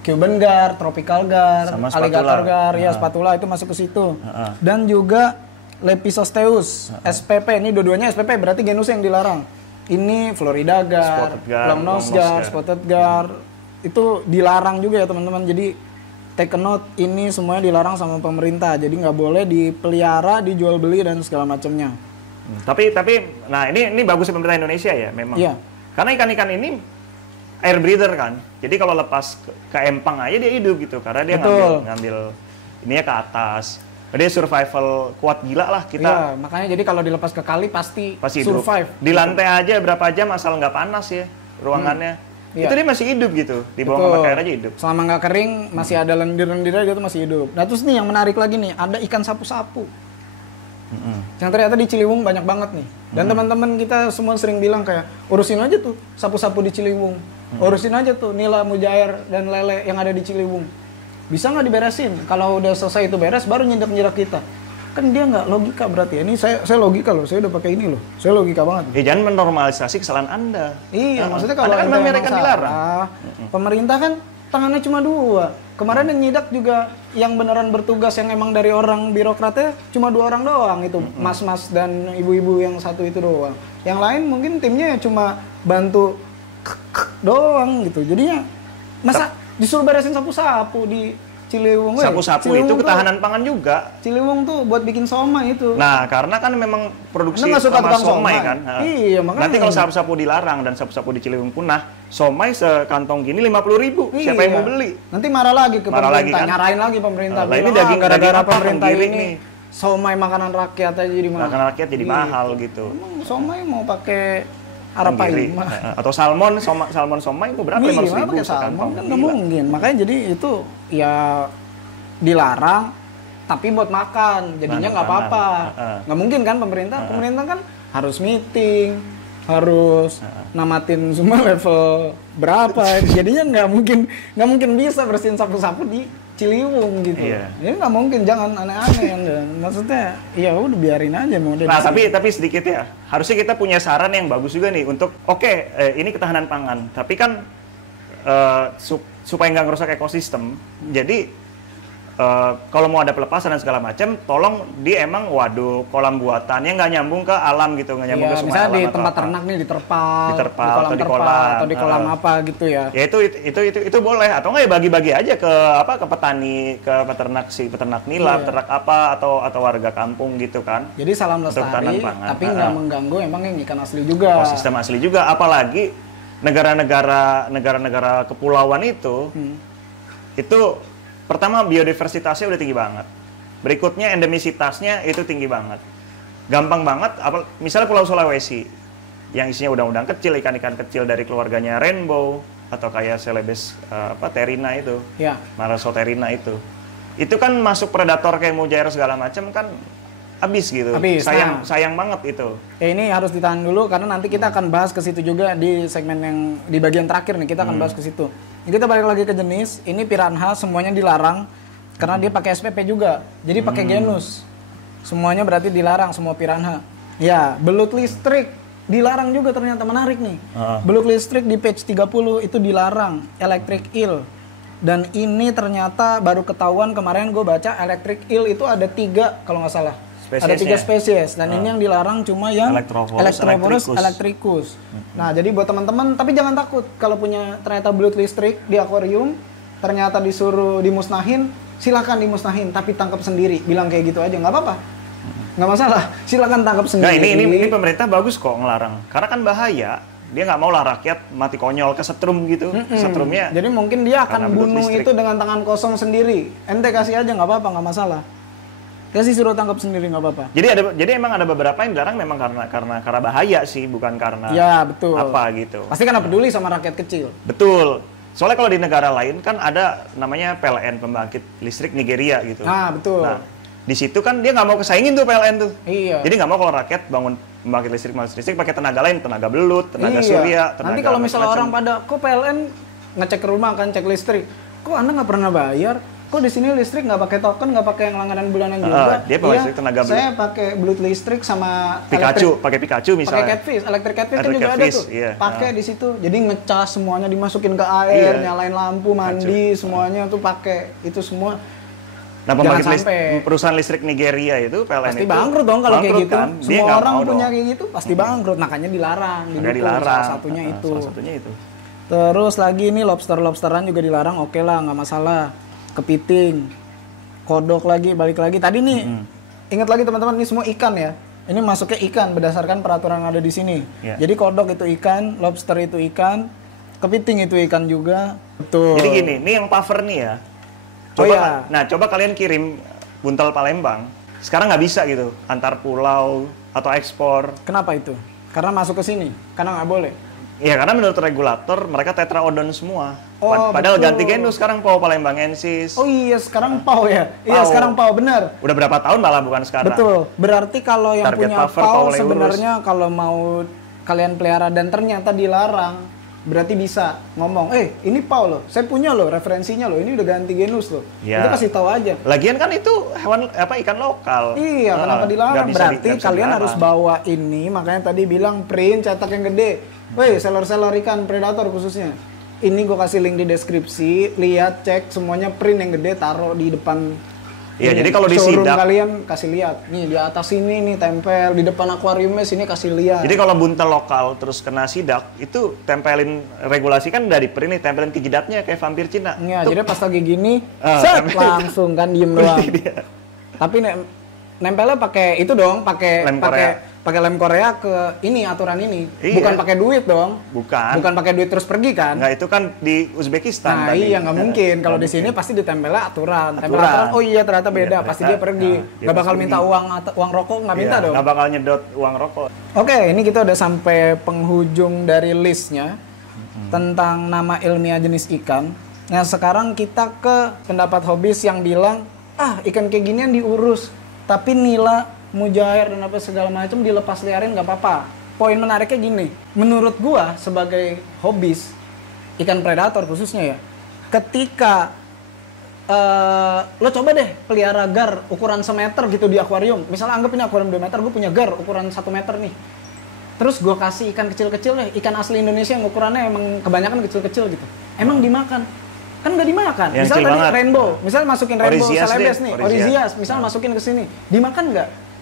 Cuban gar, tropical gar, alligator gar, ya spatula itu masuk ke situ. Dan juga Lepisosteus, SPP. Ini dua-duanya SPP berarti genus yang dilarang. Ini Florida gar, long nose gar, spotted gar. Itu dilarang juga ya teman-teman. Jadi take a note, ini semuanya dilarang sama pemerintah. Jadi nggak boleh dipelihara, dijual beli dan segala macamnya. Tapi nah ini bagus pemerintah Indonesia ya memang. Iya. Karena ikan-ikan ini air breather kan, jadi kalau lepas ke empang aja dia hidup gitu, karena dia ngambil ininya ke atas, dia survival kuat gila lah kita. Iya, makanya jadi kalau dilepas ke kali pasti survive. Di lantai aja berapa jam asal nggak panas ya ruangannya, itu dia masih hidup gitu, di bawah mata air aja hidup. Selama nggak kering masih ada lendir-lendirnya dia tuh masih hidup. Nah terus nih yang menarik lagi nih, ada ikan sapu-sapu. Yang ternyata di Ciliwung banyak banget nih. Dan teman-teman kita semua sering bilang kayak urusin aja tuh sapu-sapu di Ciliwung. Urusin aja tuh nila mujair dan lele yang ada di Ciliwung. Bisa nggak diberesin? Kalau udah selesai itu beres baru nyidak-nyidak kita. Kan dia nggak logika berarti ya. Ini saya logika loh. Saya udah pakai ini loh. Saya logika banget. Ya jangan menormalisasi kesalahan Anda. Iya, maksudnya kalau kan mereka dilarang. Pemerintah kan tangannya cuma dua. Kemarin yang nyidak juga yang beneran bertugas yang emang dari orang birokratnya cuma 2 orang doang itu, mas-mas dan ibu-ibu yang satu itu doang. Yang lain mungkin timnya cuma bantu doang gitu. Jadinya masa disuruh beresin sapu-sapu di Ciliwung? Sapu-sapu itu ketahanan pangan juga. Ciliwung tuh buat bikin somai itu. Nah, karena kan memang produksi sama somai kan. Iya, makanya. Nanti kalau sapu-sapu dilarang dan sapu-sapu di Ciliwung punah, somai sekantong gini 50.000. Siapa yang mau beli? Nanti marah lagi ke pemerintah, kan? Nyarain lagi pemerintah. Nah, ini daging gara-gara pemerintah ini nih. Somai makanan rakyat aja jadi mahal. Makanan rakyat jadi mahal gitu. Emang somai mau pakai Arapaima atau salmon somai itu berapa? 500.000 salmon kan nggak mungkin. Makanya jadi itu ya dilarang tapi buat makan jadinya nggak apa-apa. Nggak mungkin kan pemerintah kan harus meeting, harus namatin semua level berapa, jadinya nggak mungkin bisa bersihin sapu-sapu di Ciliwung gitu. Iya. Ya nggak mungkin, jangan aneh-aneh kan. Maksudnya ya udah biarin aja mau. Nah tapi sedikit ya, harusnya kita punya saran yang bagus juga nih untuk ini ketahanan pangan, tapi kan supaya nggak ngerusak ekosistem. Jadi kalau mau ada pelepasan dan segala macam, tolong dia emang waduk, kolam buatannya nggak nyambung ke alam gitu, nggak nyambung ke sungai alam. Misalnya di tempat ternak nih di terpal atau di kolam atau di kolam apa gitu ya. Ya itu boleh, atau nggak ya bagi-bagi aja ke petani, ke peternak nila, peternak apa atau warga kampung gitu kan. Jadi salam lestari, tapi nggak mengganggu emang yang ikan asli juga. Ekosistem asli juga, apalagi negara-negara kepulauan itu pertama biodiversitasnya udah tinggi banget. Berikutnya endemisitasnya itu tinggi banget. Gampang banget, misalnya Pulau Sulawesi. yang isinya udang-udang kecil, ikan-ikan kecil dari keluarganya rainbow atau kayak Celebes Terrina itu, Marasoterina itu kan masuk predator kayak mujair segala macam kan habis gitu. Sayang banget itu. Ya ini harus ditahan dulu karena nanti kita akan bahas ke situ juga di segmen yang di bagian terakhir nih, kita akan bahas ke situ. Kita balik lagi ke jenis, ini piranha semuanya dilarang karena dia pakai SPP juga. Jadi pakai genus. Semuanya berarti dilarang semua piranha. Ya, belut listrik dilarang juga ternyata, menarik nih. Belut listrik di page 30 itu dilarang, electric eel. Dan ini ternyata baru ketahuan kemarin gue baca electric eel itu ada 3 kalau nggak salah. Ada 3 spesies dan ini yang dilarang cuma yang Electrophorus electricus. Nah, jadi buat teman-teman tapi jangan takut kalau punya ternyata belut listrik di akuarium ternyata disuruh dimusnahin, silakan dimusnahin tapi tangkap sendiri. Bilang kayak gitu aja nggak apa-apa. Nggak masalah, silakan tangkap sendiri. Nah, ini pemerintah bagus kok ngelarang. Karena kan bahaya. Dia nggak mau lah rakyat mati konyol kesetrum gitu. Setrumnya. Jadi mungkin dia akan bunuh itu dengan tangan kosong sendiri. Ente kasih aja nggak apa-apa, nggak masalah. Kasih suruh tangkap sendiri nggak apa-apa. Jadi emang ada beberapa yang dilarang memang karena bahaya sih, bukan karena betul. apa gitu. Pasti karena peduli sama rakyat kecil. Betul. Soalnya kalau di negara lain kan ada namanya PLN, pembangkit listrik Nigeria gitu. Betul. Nah, di situ kan dia nggak mau kesaingin tuh PLN tuh. Iya. Jadi nggak mau kalau rakyat bangun pembangkit listrik pakai tenaga lain, tenaga belut, tenaga surya, tenaga. Nanti kalau misalnya orang pada, kok PLN ngecek ke rumah kan, cek listrik, kok Anda nggak pernah bayar? Kok di sini listrik nggak pakai token, nggak pakai yang langganan bulanan juga? Dia pakai listrik tenaga belut. Saya pakai belut listrik sama pakai Pikachu misalnya. Pakai catfish, electric catfish kan juga ada tuh. Iya. Pakai di situ. Jadi ngecas semuanya, dimasukin ke air, nyalain lampu, mandi, semuanya tuh pakai itu semua. Nah, pembangkit perusahaan listrik Nigeria itu PLN pasti bangkrut dong kalau kayak gitu. Kan? Semua orang punya kayak gitu pasti bangkrut, makanya dilarang. Salah satunya itu. Terus lagi ini lobsteran juga dilarang, oke lah, nggak masalah. Kepiting, kodok lagi, balik lagi. Tadi nih, ingat lagi teman-teman, ini semua ikan ya. Ini masuknya ikan berdasarkan peraturan yang ada di sini. Jadi kodok itu ikan, lobster itu ikan, kepiting itu ikan juga. Betul. Jadi gini, ini yang puffer nih ya. Coba kalian kirim buntal Palembang. Sekarang nggak bisa gitu, antar pulau atau ekspor. Kenapa itu? Karena masuk ke sini, karena nggak boleh. Iya, karena menurut regulator mereka tetraodon semua. Padahal betul. Ganti genus sekarang PAU Palembangensis. Oh iya, sekarang PAU ya? Iya, sekarang PAU, benar. Udah berapa tahun malah, bukan sekarang. Betul. Berarti kalau yang target punya PAU sebenarnya kalau mau kalian pelihara dan ternyata dilarang, berarti bisa ngomong, ini PAU loh, saya punya loh referensinya loh, ini udah ganti genus loh. Ya. Itu kasih tahu aja. Lagian kan itu ikan lokal. Iya, kenapa dilarang? Berarti kalian harus bawa ini, makanya tadi bilang print, cetak yang gede. Woi, seller-seller ikan predator khususnya. Ini gue kasih link di deskripsi, lihat, cek semuanya, print yang gede, taruh di depan. Iya, jadi kalau di sidak kalian kasih lihat. Nih di atas sini nih tempel, di depan akuariumnya sini kasih lihat. Jadi kalau buntel lokal terus kena sidak, itu tempelin regulasi kan dari print nih, tempelin ke jidatnya kayak vampir Cina. Iya, jadi pas lagi gini, langsung kan diem doang. Tapi nempelnya pakai itu dong, pakai lem Korea ke ini aturan ini. Iya. Bukan pakai duit dong. Bukan pakai duit terus pergi kan? Nah, itu kan di Uzbekistan tadi. Iya, nggak mungkin. Kalau di sini pasti ditempelnya aturan. Aturan. Oh iya, ternyata beda. Iya, pasti dia pergi. Nggak bakal minta uang rokok, nggak minta dong. Nggak bakal nyedot uang rokok. Oke, ini kita udah sampai penghujung dari listnya tentang nama ilmiah jenis ikan. Nah, sekarang kita ke pendapat hobis yang bilang, ikan kayak ginian diurus, tapi nila, mujair dan apa segala macam dilepas liarin nggak apa-apa. Poin menariknya gini, menurut gua sebagai hobis ikan predator khususnya ya, ketika lo coba deh pelihara gar ukuran semeter gitu di akuarium, misalnya anggap ini akuarium 2 meter, gue punya gar ukuran 1 meter nih, terus gue kasih ikan kecil-kecil deh, ikan asli Indonesia yang ukurannya emang kebanyakan kecil-kecil gitu, emang dimakan? Kan nggak dimakan. Misal tadi banget. Rainbow, misal masukin rainbow Celebes nih, Orizias, misal masukin ke sini, dimakan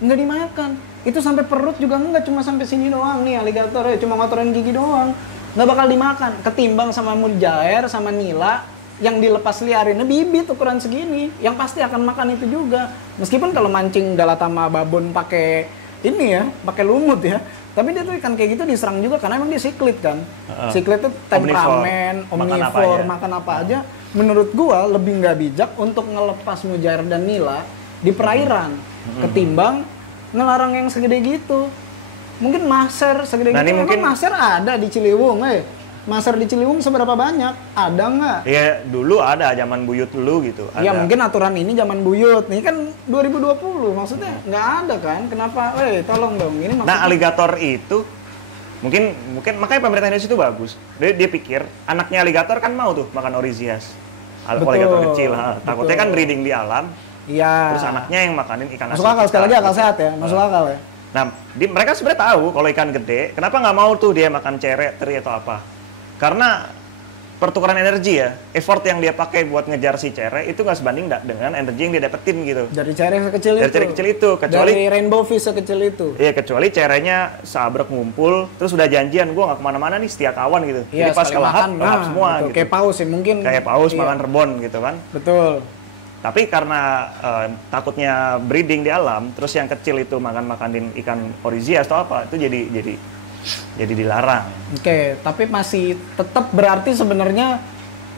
nggak dimakan. Itu sampai perut juga nggak, cuma sampai sini doang nih aligator ya, cuma ngotorin gigi doang, nggak bakal dimakan. Ketimbang sama mujair sama nila yang dilepas liarinnya bibit ukuran segini, yang pasti akan makan itu juga. Meskipun kalau mancing galatama babon pakai ini ya, pakai lumut ya, tapi dia tuh ikan kayak gitu diserang juga karena emang dia siklit kan. Siklit tuh temperamen, omnivore, makan apa aja. Menurut gua lebih nggak bijak untuk ngelepas mujair dan nila di perairan ketimbang ngelarang yang segede gitu. Mungkin maser segede Nah, gitu. ini mungkin Emang maser ada di Ciliwung, Maser di Ciliwung seberapa banyak? Ada nggak? ya dulu ada zaman buyut dulu gitu. Ya Ada. mungkin aturan ini zaman buyut. Ini kan 2020, maksudnya nggak ada kan? Kenapa? Tolong dong. Ini maksudnya. Nah, aligator itu mungkin makanya pemerintah Indonesia itu bagus. Dia pikir anaknya aligator kan mau tuh makan orizias. Aligator kecil. Takutnya kan breeding di alam. Iya. Terus anaknya yang makanin ikan Masuk akal, sekali lagi akal sehat ya. Masuk akal ya. Nah, mereka sebenarnya tahu kalau ikan gede, kenapa nggak mau tuh dia makan cere, teri atau apa? Karena pertukaran energi ya, effort yang dia pakai buat ngejar si cere itu nggak sebanding dengan energi yang dia dapetin gitu. Dari cere sekecil itu. Dari cere kecil itu, kecuali dari rainbow fish sekecil itu. Iya, kecuali cerenya sabrek ngumpul, terus udah janjian gue nggak kemana-mana nih, setia kawan gitu. Iya, Jadi pas sekali kelahap, makan, kelahap semua gitu. gitu. Kayak paus sih mungkin. Kayak paus iya. makan rebon gitu kan. Betul. Tapi karena takutnya breeding di alam, terus yang kecil itu makanin ikan orizias atau apa, itu jadi dilarang. Oke, tapi masih tetap berarti sebenarnya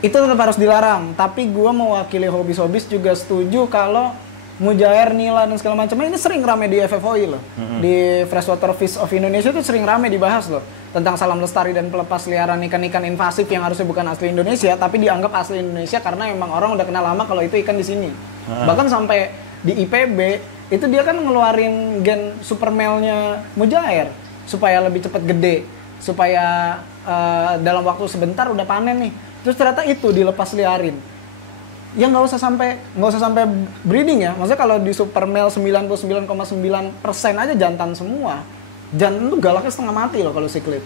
itu tetap harus dilarang. Tapi gua mewakili hobis-hobis juga setuju kalau mujair, nila dan segala macam ini sering rame di FFOI loh. Di Freshwater Fish of Indonesia itu sering rame dibahas loh tentang salam lestari dan pelepas liaran ikan-ikan invasif yang harusnya bukan asli Indonesia tapi dianggap asli Indonesia karena emang orang udah kenal lama kalau itu ikan di sini. Bahkan sampai di IPB itu dia kan ngeluarin gen super male-nya mujair supaya lebih cepat gede, supaya dalam waktu sebentar udah panen nih. Terus ternyata itu dilepas liarin. Ya nggak usah sampai breeding ya. Maksudnya kalau di super male 99,9% aja jantan semua. Jantan tuh galaknya setengah mati loh kalau siklid.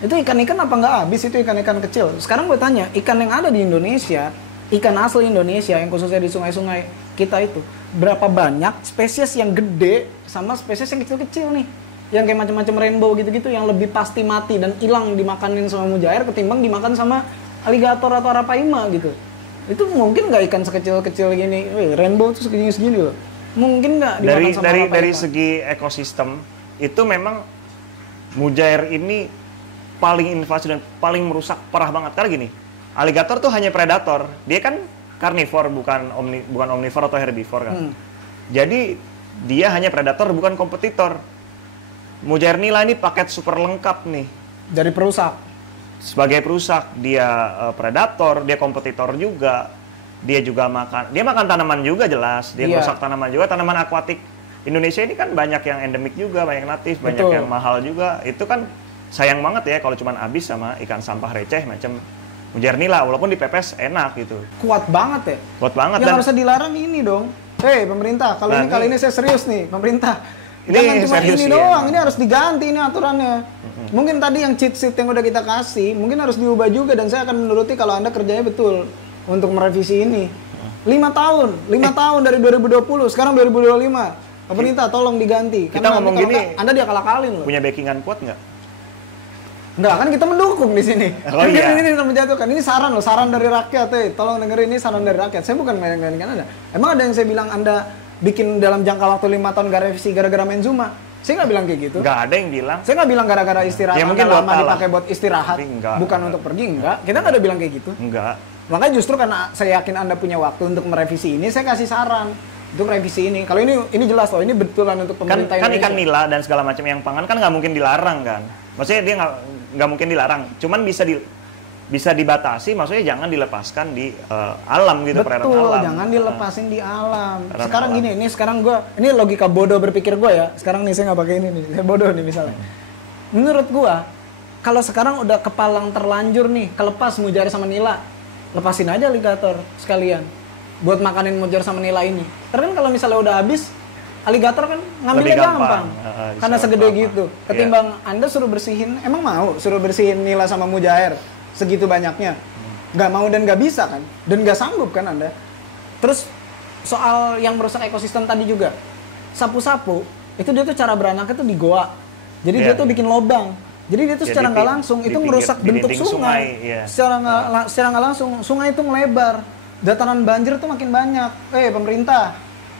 Itu ikan-ikan apa nggak habis itu ikan-ikan kecil. Sekarang gue tanya, ikan yang ada di Indonesia, ikan asli Indonesia yang khususnya di sungai-sungai kita itu, berapa banyak spesies yang gede sama spesies yang kecil-kecil nih? Yang kayak macam-macam rainbow gitu-gitu yang lebih pasti mati dan hilang dimakanin sama mujair ketimbang dimakan sama aligator atau arapaima gitu. Itu mungkin nggak ikan sekecil-kecil gini, rainbow tuh segini-segini loh. Mungkin nggak dimakan sama arapaima. Dari segi ekosistem itu memang mujair ini paling invasi dan paling merusak parah banget. Karena gini, aligator tuh hanya predator. Dia kan karnivor bukan omnivor atau herbivor kan. Jadi dia hanya predator bukan kompetitor. Mujair nila ini paket super lengkap nih. Dari perusak. Sebagai perusak, dia predator, dia kompetitor juga. Dia juga makan tanaman juga jelas. Dia merusak tanaman juga, tanaman akuatik. Indonesia ini kan banyak yang endemik juga, banyak natif, banyak yang mahal juga. Itu kan sayang banget ya kalau cuma habis sama ikan sampah receh macam mujair nila, walaupun dipepes enak gitu. Kuat banget ya? Kuat banget. Yang harusnya dilarang ini dong. Pemerintah, kali ini saya serius nih, pemerintah. Jangan cuma ini doang, ini harus diganti ini aturannya. Mungkin tadi yang cheat sheet yang udah kita kasih, mungkin harus diubah juga dan saya akan menuruti kalau Anda kerjanya betul untuk merevisi ini. 5 tahun dari 2020, sekarang 2025. Pemerintah tolong diganti. Kita ngomong gini, Anda diakal-akalin loh. Punya backingan kuat nggak? Enggak, kan kita mendukung di sini. Oh iya. Ini kita menjatuhkan. Ini saran loh, saran dari rakyat. Tolong dengerin, ini saran dari rakyat. Saya bukan main-mainkan Anda. Emang ada yang saya bilang Anda bikin dalam jangka waktu 5 tahun gak revisi gara-gara main Zuma? Saya nggak bilang kayak gitu. Nggak ada yang bilang. Saya nggak bilang gara-gara istirahat. Ya mungkin lama dipakai buat istirahat. Enggak, bukan untuk pergi, enggak. Kita nggak ada bilang kayak gitu. Enggak. Makanya justru karena saya yakin Anda punya waktu untuk merevisi ini, saya kasih saran untuk revisi ini. Kalau ini jelas loh, ini betulan untuk pemerintah Kan Indonesia. ikan nila dan segala macam yang pangan kan nggak mungkin dilarang kan. Maksudnya dia nggak mungkin dilarang. Cuman bisa dibatasi, maksudnya jangan dilepaskan di alam gitu, perairan Betul, alam. jangan dilepasin di alam. Perairan Sekarang alam. gini, ini logika bodoh berpikir gue ya. Sekarang nih saya nggak pakai ini nih, saya bodoh nih misalnya. Menurut gue, kalau sekarang udah kepalang terlanjur nih, kelepas mujair sama nila, lepasin aja aligator sekalian buat makanin mujair sama nila ini. Terus kan kalau misalnya udah habis, aligator kan ngambilnya gampang. Karena segede gitu. Ketimbang Anda suruh bersihin, emang mau suruh bersihin nila sama mujair segitu banyaknya? Nggak mau dan nggak bisa kan? Dan nggak sanggup kan Anda? Terus soal yang merusak ekosistem tadi juga, sapu-sapu itu dia tuh cara beranaknya tuh di goa. Jadi dia tuh bikin lobang. Jadi dia tuh secara nggak langsung itu merusak bentuk sungai. Secara nggak langsung sungai itu melebar. Dataran banjir tuh makin banyak. Pemerintah,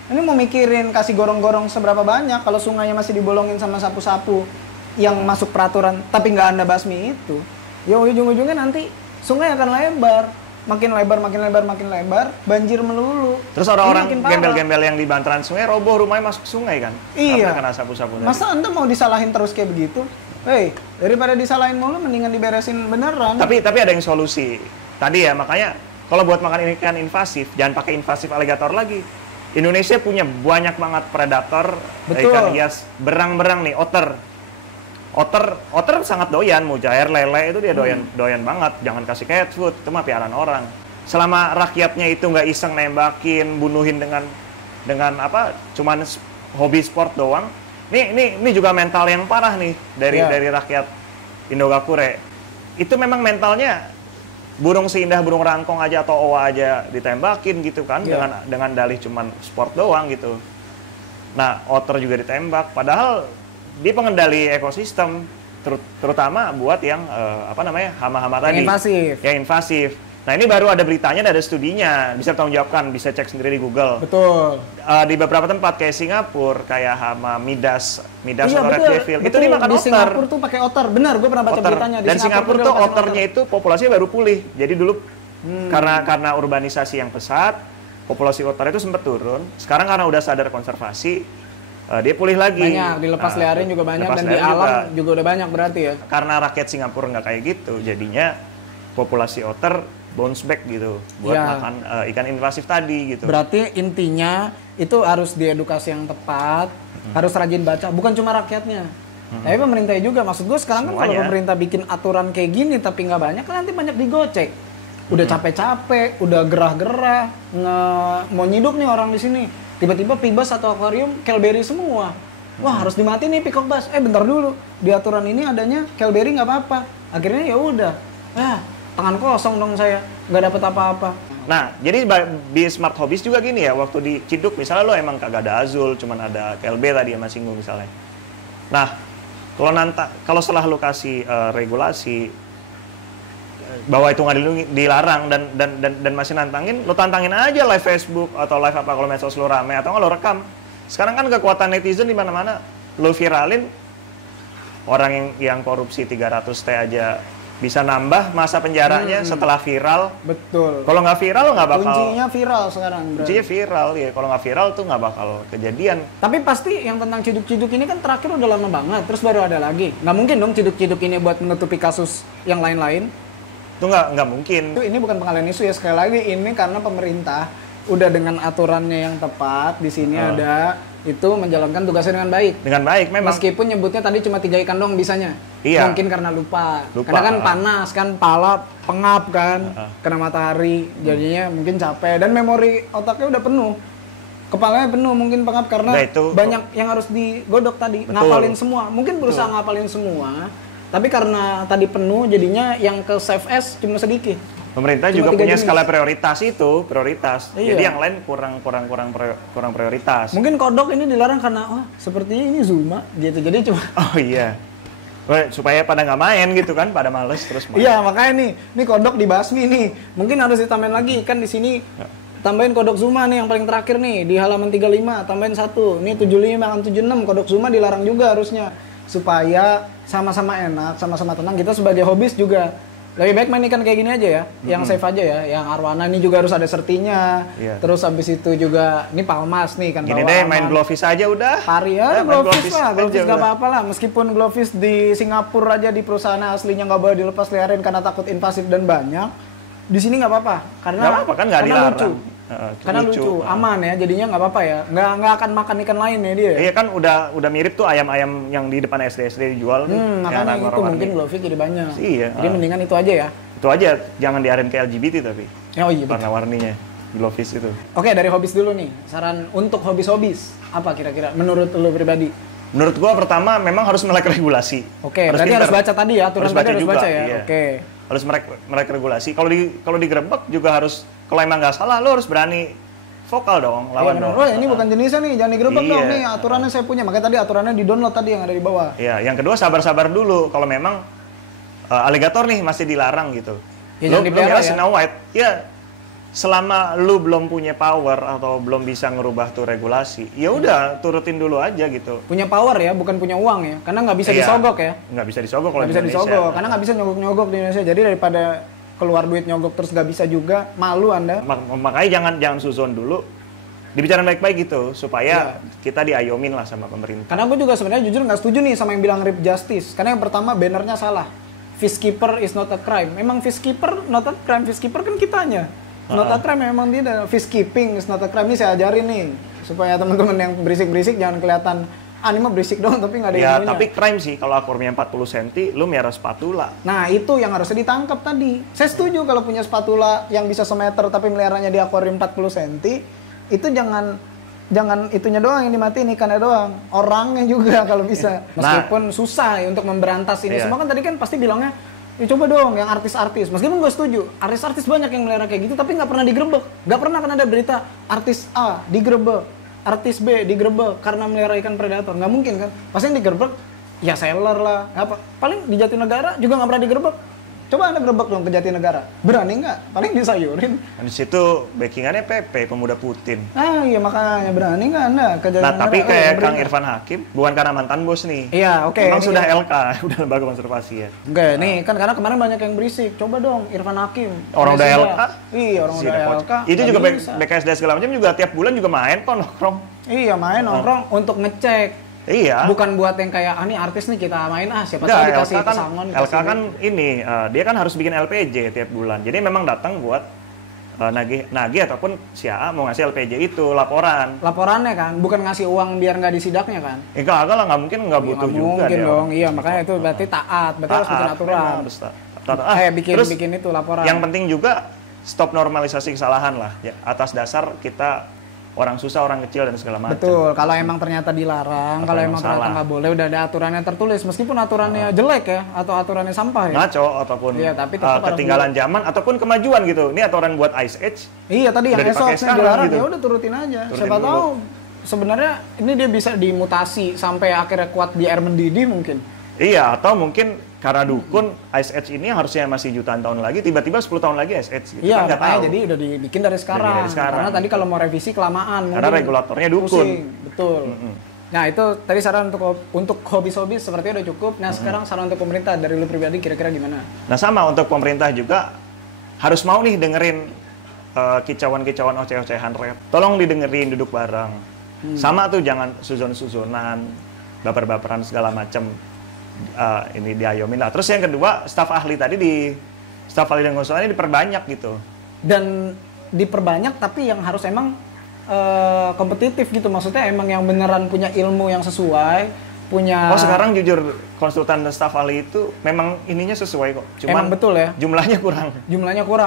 ini mau mikirin kasih gorong-gorong seberapa banyak kalau sungainya masih dibolongin sama sapu-sapu yang masuk peraturan tapi nggak Anda basmi itu. Ya ujung-ujungnya nanti sungai akan lebar. makin lebar, banjir melulu. Terus orang-orang gembel-gembel yang di bantaran sungai roboh rumahnya masuk sungai kan? Iya. Karena kena sapu-sapu tadi. Masa Anda mau disalahin terus kayak begitu? Hei, daripada disalahin mulu mendingan diberesin beneran. Tapi ada yang solusi. Tadi ya, makanya kalau buat makan ikan invasif, jangan pakai invasif alligator lagi. Indonesia punya banyak banget predator ikan hias, berang-berang nih, otter. Otter sangat doyan, mujair, lele itu dia doyan banget. Jangan kasih cat food, itu mah piaraan orang. Selama rakyatnya itu nggak iseng nembakin, bunuhin dengan apa? Cuman hobi sport doang. Ini juga mental yang parah nih dari rakyat Indogakure. Itu memang mentalnya burung seindah burung rangkong aja atau owa aja ditembakin gitu kan dengan dalih cuman sport doang gitu. Nah, otter juga ditembak padahal di pengendali ekosistem terutama buat yang hama-hama tadi yang invasif. Nah, ini baru ada beritanya, ada studinya, bisa tanggung jawabkan, bisa cek sendiri di Google. Betul. Di beberapa tempat kayak Singapura, kayak hama Midas atau Red Devil, itu dimakan di otter. Singapura tuh pakai otter, benar, gue pernah baca beritanya. Dan Singapura tuh otternya itu populasinya baru pulih. Jadi dulu karena urbanisasi yang pesat, populasi otter itu sempat turun. Sekarang karena udah sadar konservasi, dia pulih lagi. Banyak, dilepas liarin juga banyak, dan di alam juga udah banyak berarti ya. Karena rakyat Singapura nggak kayak gitu, jadinya populasi otter bounce back gitu buat makan ikan invasif tadi gitu. Berarti intinya itu harus diedukasi yang tepat, harus rajin baca, bukan cuma rakyatnya. Tapi pemerintah juga, maksud gue sekarang kan kalau pemerintah bikin aturan kayak gini tapi nggak banyak, kan nanti banyak digocek. Udah capek-capek, udah gerah-gerah, mau nyidup nih orang di sini. Tiba-tiba pibas atau akuarium kelberi semua. Wah, harus dimatiin nih peacock bass. Bentar dulu. Di aturan ini adanya kelberi nggak apa-apa. Akhirnya ya udah. Tangan kosong dong saya, nggak dapet apa-apa. Nah, jadi di Smart Hobbies juga gini ya, waktu di Ciduk misalnya lo emang kagak ada azul, cuman ada KLB tadi sama singgung misalnya. Nah, kalau setelah lo kasih regulasi bahwa itu nggak dilarang dan masih nantangin, lo tantangin aja live Facebook atau live apa kalau medsos lo rame atau nggak lo rekam. Sekarang kan kekuatan netizen di mana-mana, lo viralin orang yang korupsi 300T aja bisa nambah masa penjaranya setelah viral. Betul. Kalau nggak viral lo nggak bakal. Kuncinya viral sekarang. Kuncinya viral ya. Kalau nggak viral tuh nggak bakal kejadian. Tapi pasti yang tentang ciduk-ciduk ini kan terakhir udah lama banget. Terus baru ada lagi. Nggak mungkin dong ciduk-ciduk ini buat menutupi kasus yang lain-lain. Itu nggak mungkin. Ini bukan pengalian isu ya, sekali lagi ini karena pemerintah udah dengan aturannya yang tepat di sini ada itu menjalankan tugasnya dengan baik. Dengan baik memang. Meskipun nyebutnya tadi cuma 3 ikan dong bisanya. Iya. Mungkin karena lupa. Karena kan panas kan, pala pengap kan, kena matahari, jadinya mungkin capek dan memori otaknya udah penuh. Kepalanya penuh mungkin pengap karena banyak yang harus digodok tadi, ngapalin semua. Mungkin berusaha ngapalin semua, tapi karena tadi penuh jadinya yang ke save as cuma sedikit. Pemerintah juga punya skala prioritas. Iya. Jadi yang lain kurang prioritas. Mungkin kodok ini dilarang karena sepertinya ini Zuma gitu. Jadi cuma oh iya. Supaya pada nggak main gitu kan, pada males terus main. Iya, makanya nih kodok dibasmi nih. Mungkin harus ditambahin lagi kan di sini. Tambahin kodok Zuma nih yang paling terakhir nih di halaman 35, tambahin 1. Ini 75 kan 76, kodok Zuma dilarang juga harusnya. Supaya sama-sama enak, sama-sama tenang, kita sebagai hobis juga lebih baik main ikan kayak gini aja ya, yang safe aja ya. Yang arwana ini juga harus ada sertinya. Terus habis itu juga, ini palmas nih kan. Gini deh, main glowfish aja udah. Pari ya, glowfish lah. Glowfish gak apa-apa lah. Meskipun glowfish di Singapura aja di perusahaan aslinya nggak boleh dilepas liarin karena takut invasif dan banyak. Di sini nggak apa-apa. Karena kan nggak dilarang. Lucu. Karena lucu, aman ya, jadinya nggak apa-apa ya, nggak akan makan ikan lain ya dia. Iya kan udah mirip tuh ayam-ayam yang di depan SD dijual tuh. Makanya itu mungkin glowfish jadi banyak. Iya. Jadi mendingan itu aja ya. Itu aja, jangan diarahin ke LGBT tapi. Oh iya. Warna-warninya glowfish itu. Oke, dari hobis dulu nih. Saran untuk hobis apa kira-kira menurut lo pribadi? Menurut gua pertama memang harus melek regulasi. Oke, berarti harus baca tadi ya, aturan tadi harus baca ya. Iya. Oke. Harus melek regulasi. Kalau digerebek juga harus, kalau emang nggak salah lo harus berani vokal dong, lawan dong. Oh, ini bukan jenisnya nih, jangan digerebek dong nih, aturannya saya punya. Makanya tadi aturannya di-download tadi yang ada di bawah. Iya, yang kedua sabar-sabar dulu. Kalau memang alligator nih masih dilarang gitu. Ya, lo belum Snow White. Ya, selama lu belum punya power atau belum bisa ngerubah tuh regulasi, ya udah turutin dulu aja gitu. Punya power ya, bukan punya uang ya. Karena nggak bisa disogok ya. Nggak bisa disogok kalau di Indonesia. Karena nggak bisa nyogok-nyogok di Indonesia. Jadi daripada keluar duit nyogok terus nggak bisa juga, malu Anda. Makanya jangan suzon dulu. Dibicarain baik-baik gitu supaya kita diayomin lah sama pemerintah. Karena gue juga sebenarnya jujur nggak setuju nih sama yang bilang rape justice. Karena yang pertama bannernya salah. Fishkeeper is not a crime. Memang fishkeeper not a crime. Fishkeeper kan kitanya. Not a crime memang tidak. Fishkeeping is not a crime. Ini saya ajarin nih supaya teman-teman yang berisik-berisik jangan kelihatan ini mah berisik doang tapi nggak ada ilmunya. Tapi crime sih kalau akurnya 40 cm, lu miara spatula. Nah itu yang harusnya ditangkap tadi. Saya setuju kalau punya spatula yang bisa semeter tapi meliharanya di akuarium 40 cm, itu jangan itunya doang yang dimatiin, ikannya doang, orangnya juga kalau bisa. Meskipun susah ya untuk memberantas ini semua kan tadi kan pasti bilangnya, ya coba dong yang artis-artis. Meskipun gue setuju, artis-artis banyak yang melihara kayak gitu tapi nggak pernah digerebek. Nggak pernah kan ada berita artis A digerebek, artis B digerebek karena melihara ikan predator. Nggak mungkin kan? Pasti yang digerebek ya seller lah. Apa? Paling di Jatinegara juga nggak pernah digerebek. Coba Anda gerebek dong ke Jatinegara. Berani nggak? Paling disayurin. Di situ backingannya PP, pemuda Putin. Iya makanya berani nggak Anda ke Jatinegara? Nah tapi kayak Kang Irfan Hakim, bukan karena mantan bos nih. Iya oke. Memang sudah LK, udah lembaga konservasi ya. Oke, nih kan karena kemarin banyak yang berisik. Coba dong Irfan Hakim. Orang udah LK? Iya orang udah LK. Itu juga BKSD segala macam juga tiap bulan juga main kok nongkrong. Iya main nongkrong untuk ngecek. Iya. Bukan buat yang kayak ini artis nih kita main siapa tahu dikasih pesangon. LK kan ini dia kan harus bikin LPJ tiap bulan. Jadi memang datang buat nagih ataupun si AA mau ngasih LPJ itu laporan. Laporannya kan, bukan ngasih uang biar nggak disidaknya kan? Enggak lah, nggak mungkin nggak butuh juga. Mungkin dong, iya makanya itu berarti taat, berarti harus bikin aturan. Bikin itu laporan. Yang penting juga stop normalisasi kesalahan lah, ya, atas dasar kita orang susah, orang kecil dan segala macam. Betul, kalau emang ternyata dilarang, kalau emang ternyata nggak boleh, udah ada aturannya tertulis, meskipun aturannya jelek ya, atau aturannya sampah ya. Ngaco, ataupun tapi ketinggalan zaman, ataupun kemajuan gitu. Ini aturan buat Ice Age. Iya tadi yang esok dilarang, gitu. Ya udah turutin aja. Siapa dulu. tahu sebenarnya ini dia bisa dimutasi sampai akhirnya kuat di air mendidih mungkin. Iya, atau mungkin karena dukun Ice Age ini harusnya masih jutaan tahun lagi, tiba-tiba 10 tahun lagi Ice Age gitu. Iya, kan makanya jadi udah dibikin dari sekarang. Karena tadi kalau mau revisi kelamaan. Karena regulatornya dukun. Betul. Nah itu tadi saran untuk hobi-hobi sepertinya udah cukup. Nah sekarang saran untuk pemerintah dari lu pribadi kira-kira gimana? Nah sama untuk pemerintah juga harus mau nih dengerin kicauan-kicauan oceh-ocehan rap. Tolong didengerin, duduk bareng. Sama tuh jangan suzon-suzonan, baper-baperan segala macem. Ini diayomin lah. Terus yang kedua, staf ahli dan konsultan ini diperbanyak gitu. Dan diperbanyak tapi yang harus emang kompetitif gitu. Maksudnya emang yang beneran punya ilmu yang sesuai, punya. Oh sekarang jujur konsultan dan staf ahli itu memang ininya sesuai kok. Cuman emang betul ya. Jumlahnya kurang.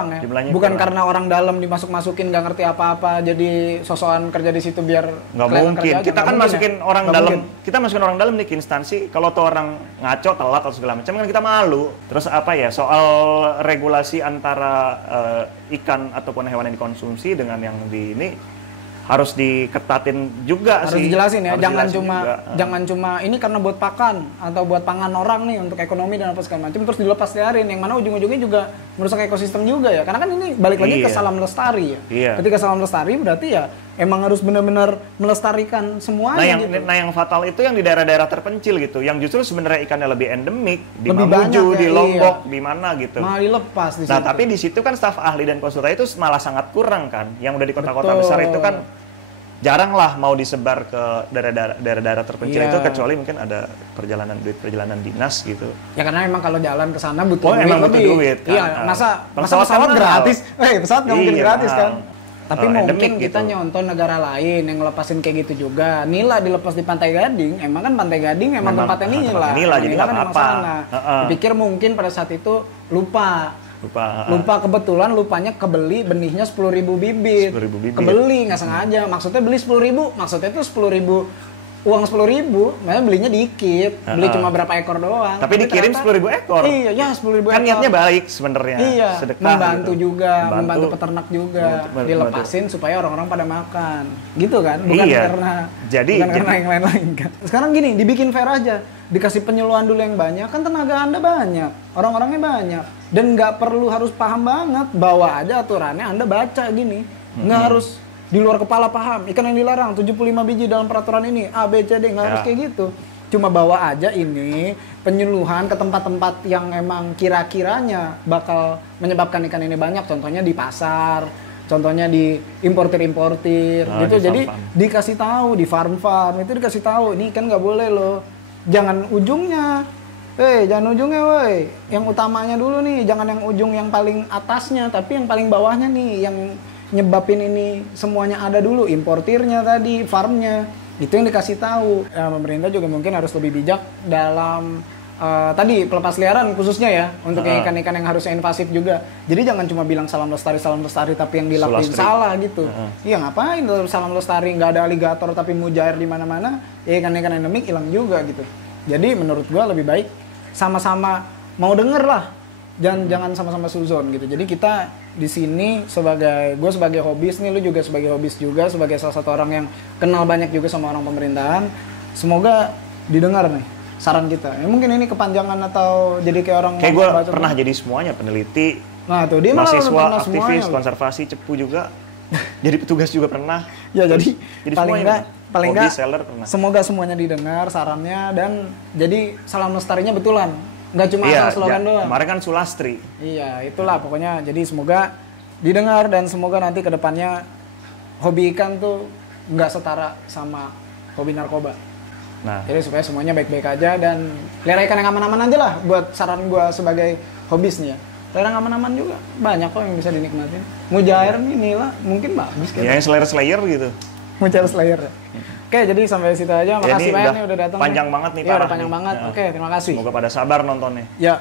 Ya. Bukan karena orang dalam dimasuk-masukin nggak ngerti apa-apa jadi sosokan kerja di situ biar. Nggak mungkin. Kita kan masukin orang dalam. Kita masukin orang dalam nih ke instansi. Kalau tuh orang ngaco, telat atau segala macam kan kita malu. Terus apa ya soal regulasi antara ikan ataupun hewan yang dikonsumsi dengan yang di ini. Harus diketatin juga harus sih. Dijelasin ya, jangan cuma ini karena buat pakan atau buat pangan orang nih untuk ekonomi dan apa segala macam terus dilepas liarin yang mana ujung-ujungnya juga merusak ekosistem juga ya. Karena kan ini balik lagi ke salam lestari ya. Iya. Ketika salam lestari berarti ya emang harus benar-benar melestarikan semuanya. Nah yang fatal itu yang di daerah-daerah terpencil gitu, yang justru sebenarnya ikannya lebih endemik di lebih Mamuju, banyak, di Lombok, di mana gitu. Malah dilepas di Nah situ. tapi di situ kan staf ahli dan konsultan itu malah sangat kurang kan. Yang udah di kota-kota besar itu kan jarang lah mau disebar ke daerah-daerah terpencil itu kecuali mungkin ada perjalanan dinas gitu. Ya karena emang kalau jalan ke sana butuh duit kan. Iya, masa pesawat gratis? Pesawat nggak mungkin gratis kan. Tapi mungkin kita nyontoh negara lain yang ngelepasin kayak gitu juga. Nila dilepas di Pantai Gading, emang kan Pantai Gading emang tempatnya Nila. Jadi nggak apa-apa. Dipikir mungkin pada saat itu lupa kebetulan lupanya kebeli benihnya 10.000 bibit. Kebeli nggak sengaja. Maksudnya beli 10.000, maksudnya itu 10.000 uang 10.000, makanya belinya dikit, beli cuma berapa ekor doang. Tapi dikirim 10.000 ekor. Iya, ya 10.000 ekor. Kan niatnya baik sebenarnya. Iya, sedekah. Membantu gitu. Juga, membantu peternak juga, dilepasin supaya orang-orang pada makan, gitu kan? Bukan karena yang lain-lain kan. Sekarang gini, dibikin fair aja, dikasih penyuluhan dulu yang banyak, kan tenaga Anda banyak, orang-orangnya banyak, dan nggak perlu harus paham banget, bawa aja aturannya Anda baca gini, nggak harus di luar kepala paham, ikan yang dilarang 75 biji dalam peraturan ini, A, B, C, D, nggak harus kayak gitu. cuma bawa aja ini penyuluhan ke tempat-tempat yang emang kira-kiranya bakal menyebabkan ikan ini banyak, contohnya di pasar, contohnya di importir gitu. Di Jadi farm-farm. dikasih tahu di farm itu dikasih tahu, ini kan nggak boleh loh, jangan ujungnya, jangan ujungnya woi, yang utamanya dulu nih, jangan yang ujung yang paling atasnya, tapi yang paling bawahnya nih, yang nyebabin ini semuanya ada dulu, importirnya tadi, farmnya, itu yang dikasih tahu. Pemerintah juga mungkin harus lebih bijak dalam tadi pelepas liaran khususnya ya, untuk yang ikan-ikan yang harusnya invasif juga. Jadi jangan cuma bilang salam lestari tapi yang dilakuin Sulastri. salah gitu. Iya ngapain salam lestari nggak ada aligator tapi mujair di mana-mana, ya ikan-ikan endemik hilang juga gitu. Jadi menurut gua lebih baik sama-sama mau denger lah, jangan sama-sama suzon gitu. Jadi kita di sini gue sebagai hobis nih, lu juga sebagai hobis juga, sebagai salah satu orang yang kenal banyak juga sama orang pemerintahan, semoga didengar nih saran kita. Ya, mungkin ini kepanjangan atau jadi kayak orang Kayak gue pernah jadi semuanya, peneliti, Nah tuh dia malah mahasiswa, pernah aktivis, semuanya. konservasi, cepu juga, jadi petugas juga pernah. Ya jadi paling semuanya enggak hobi, seller pernah. semoga semuanya didengar sarannya, dan jadi salam lestarinya betulan, nggak cuma Iya, asal slogan doang. kemarin kan Sulastri. Iya itulah pokoknya. Jadi semoga didengar dan semoga nanti kedepannya hobi ikan tuh nggak setara sama hobi narkoba. Nah, Jadi supaya semuanya baik-baik aja dan pelihara ikan yang aman-aman aja lah, buat saran gua sebagai hobis nih ya. Pelihara yang aman-aman juga banyak kok yang bisa dinikmatin. Mujair nih lah mungkin bagus ya yang Slayer gitu. Mujair Slayer. Oke, jadi sampai situ aja. Makasih ini banyak udah nih udah datang. panjang banget nih, Iya, udah parah panjang nih. banget. Ya. Oke, terima kasih. Semoga pada sabar nontonnya. Ya.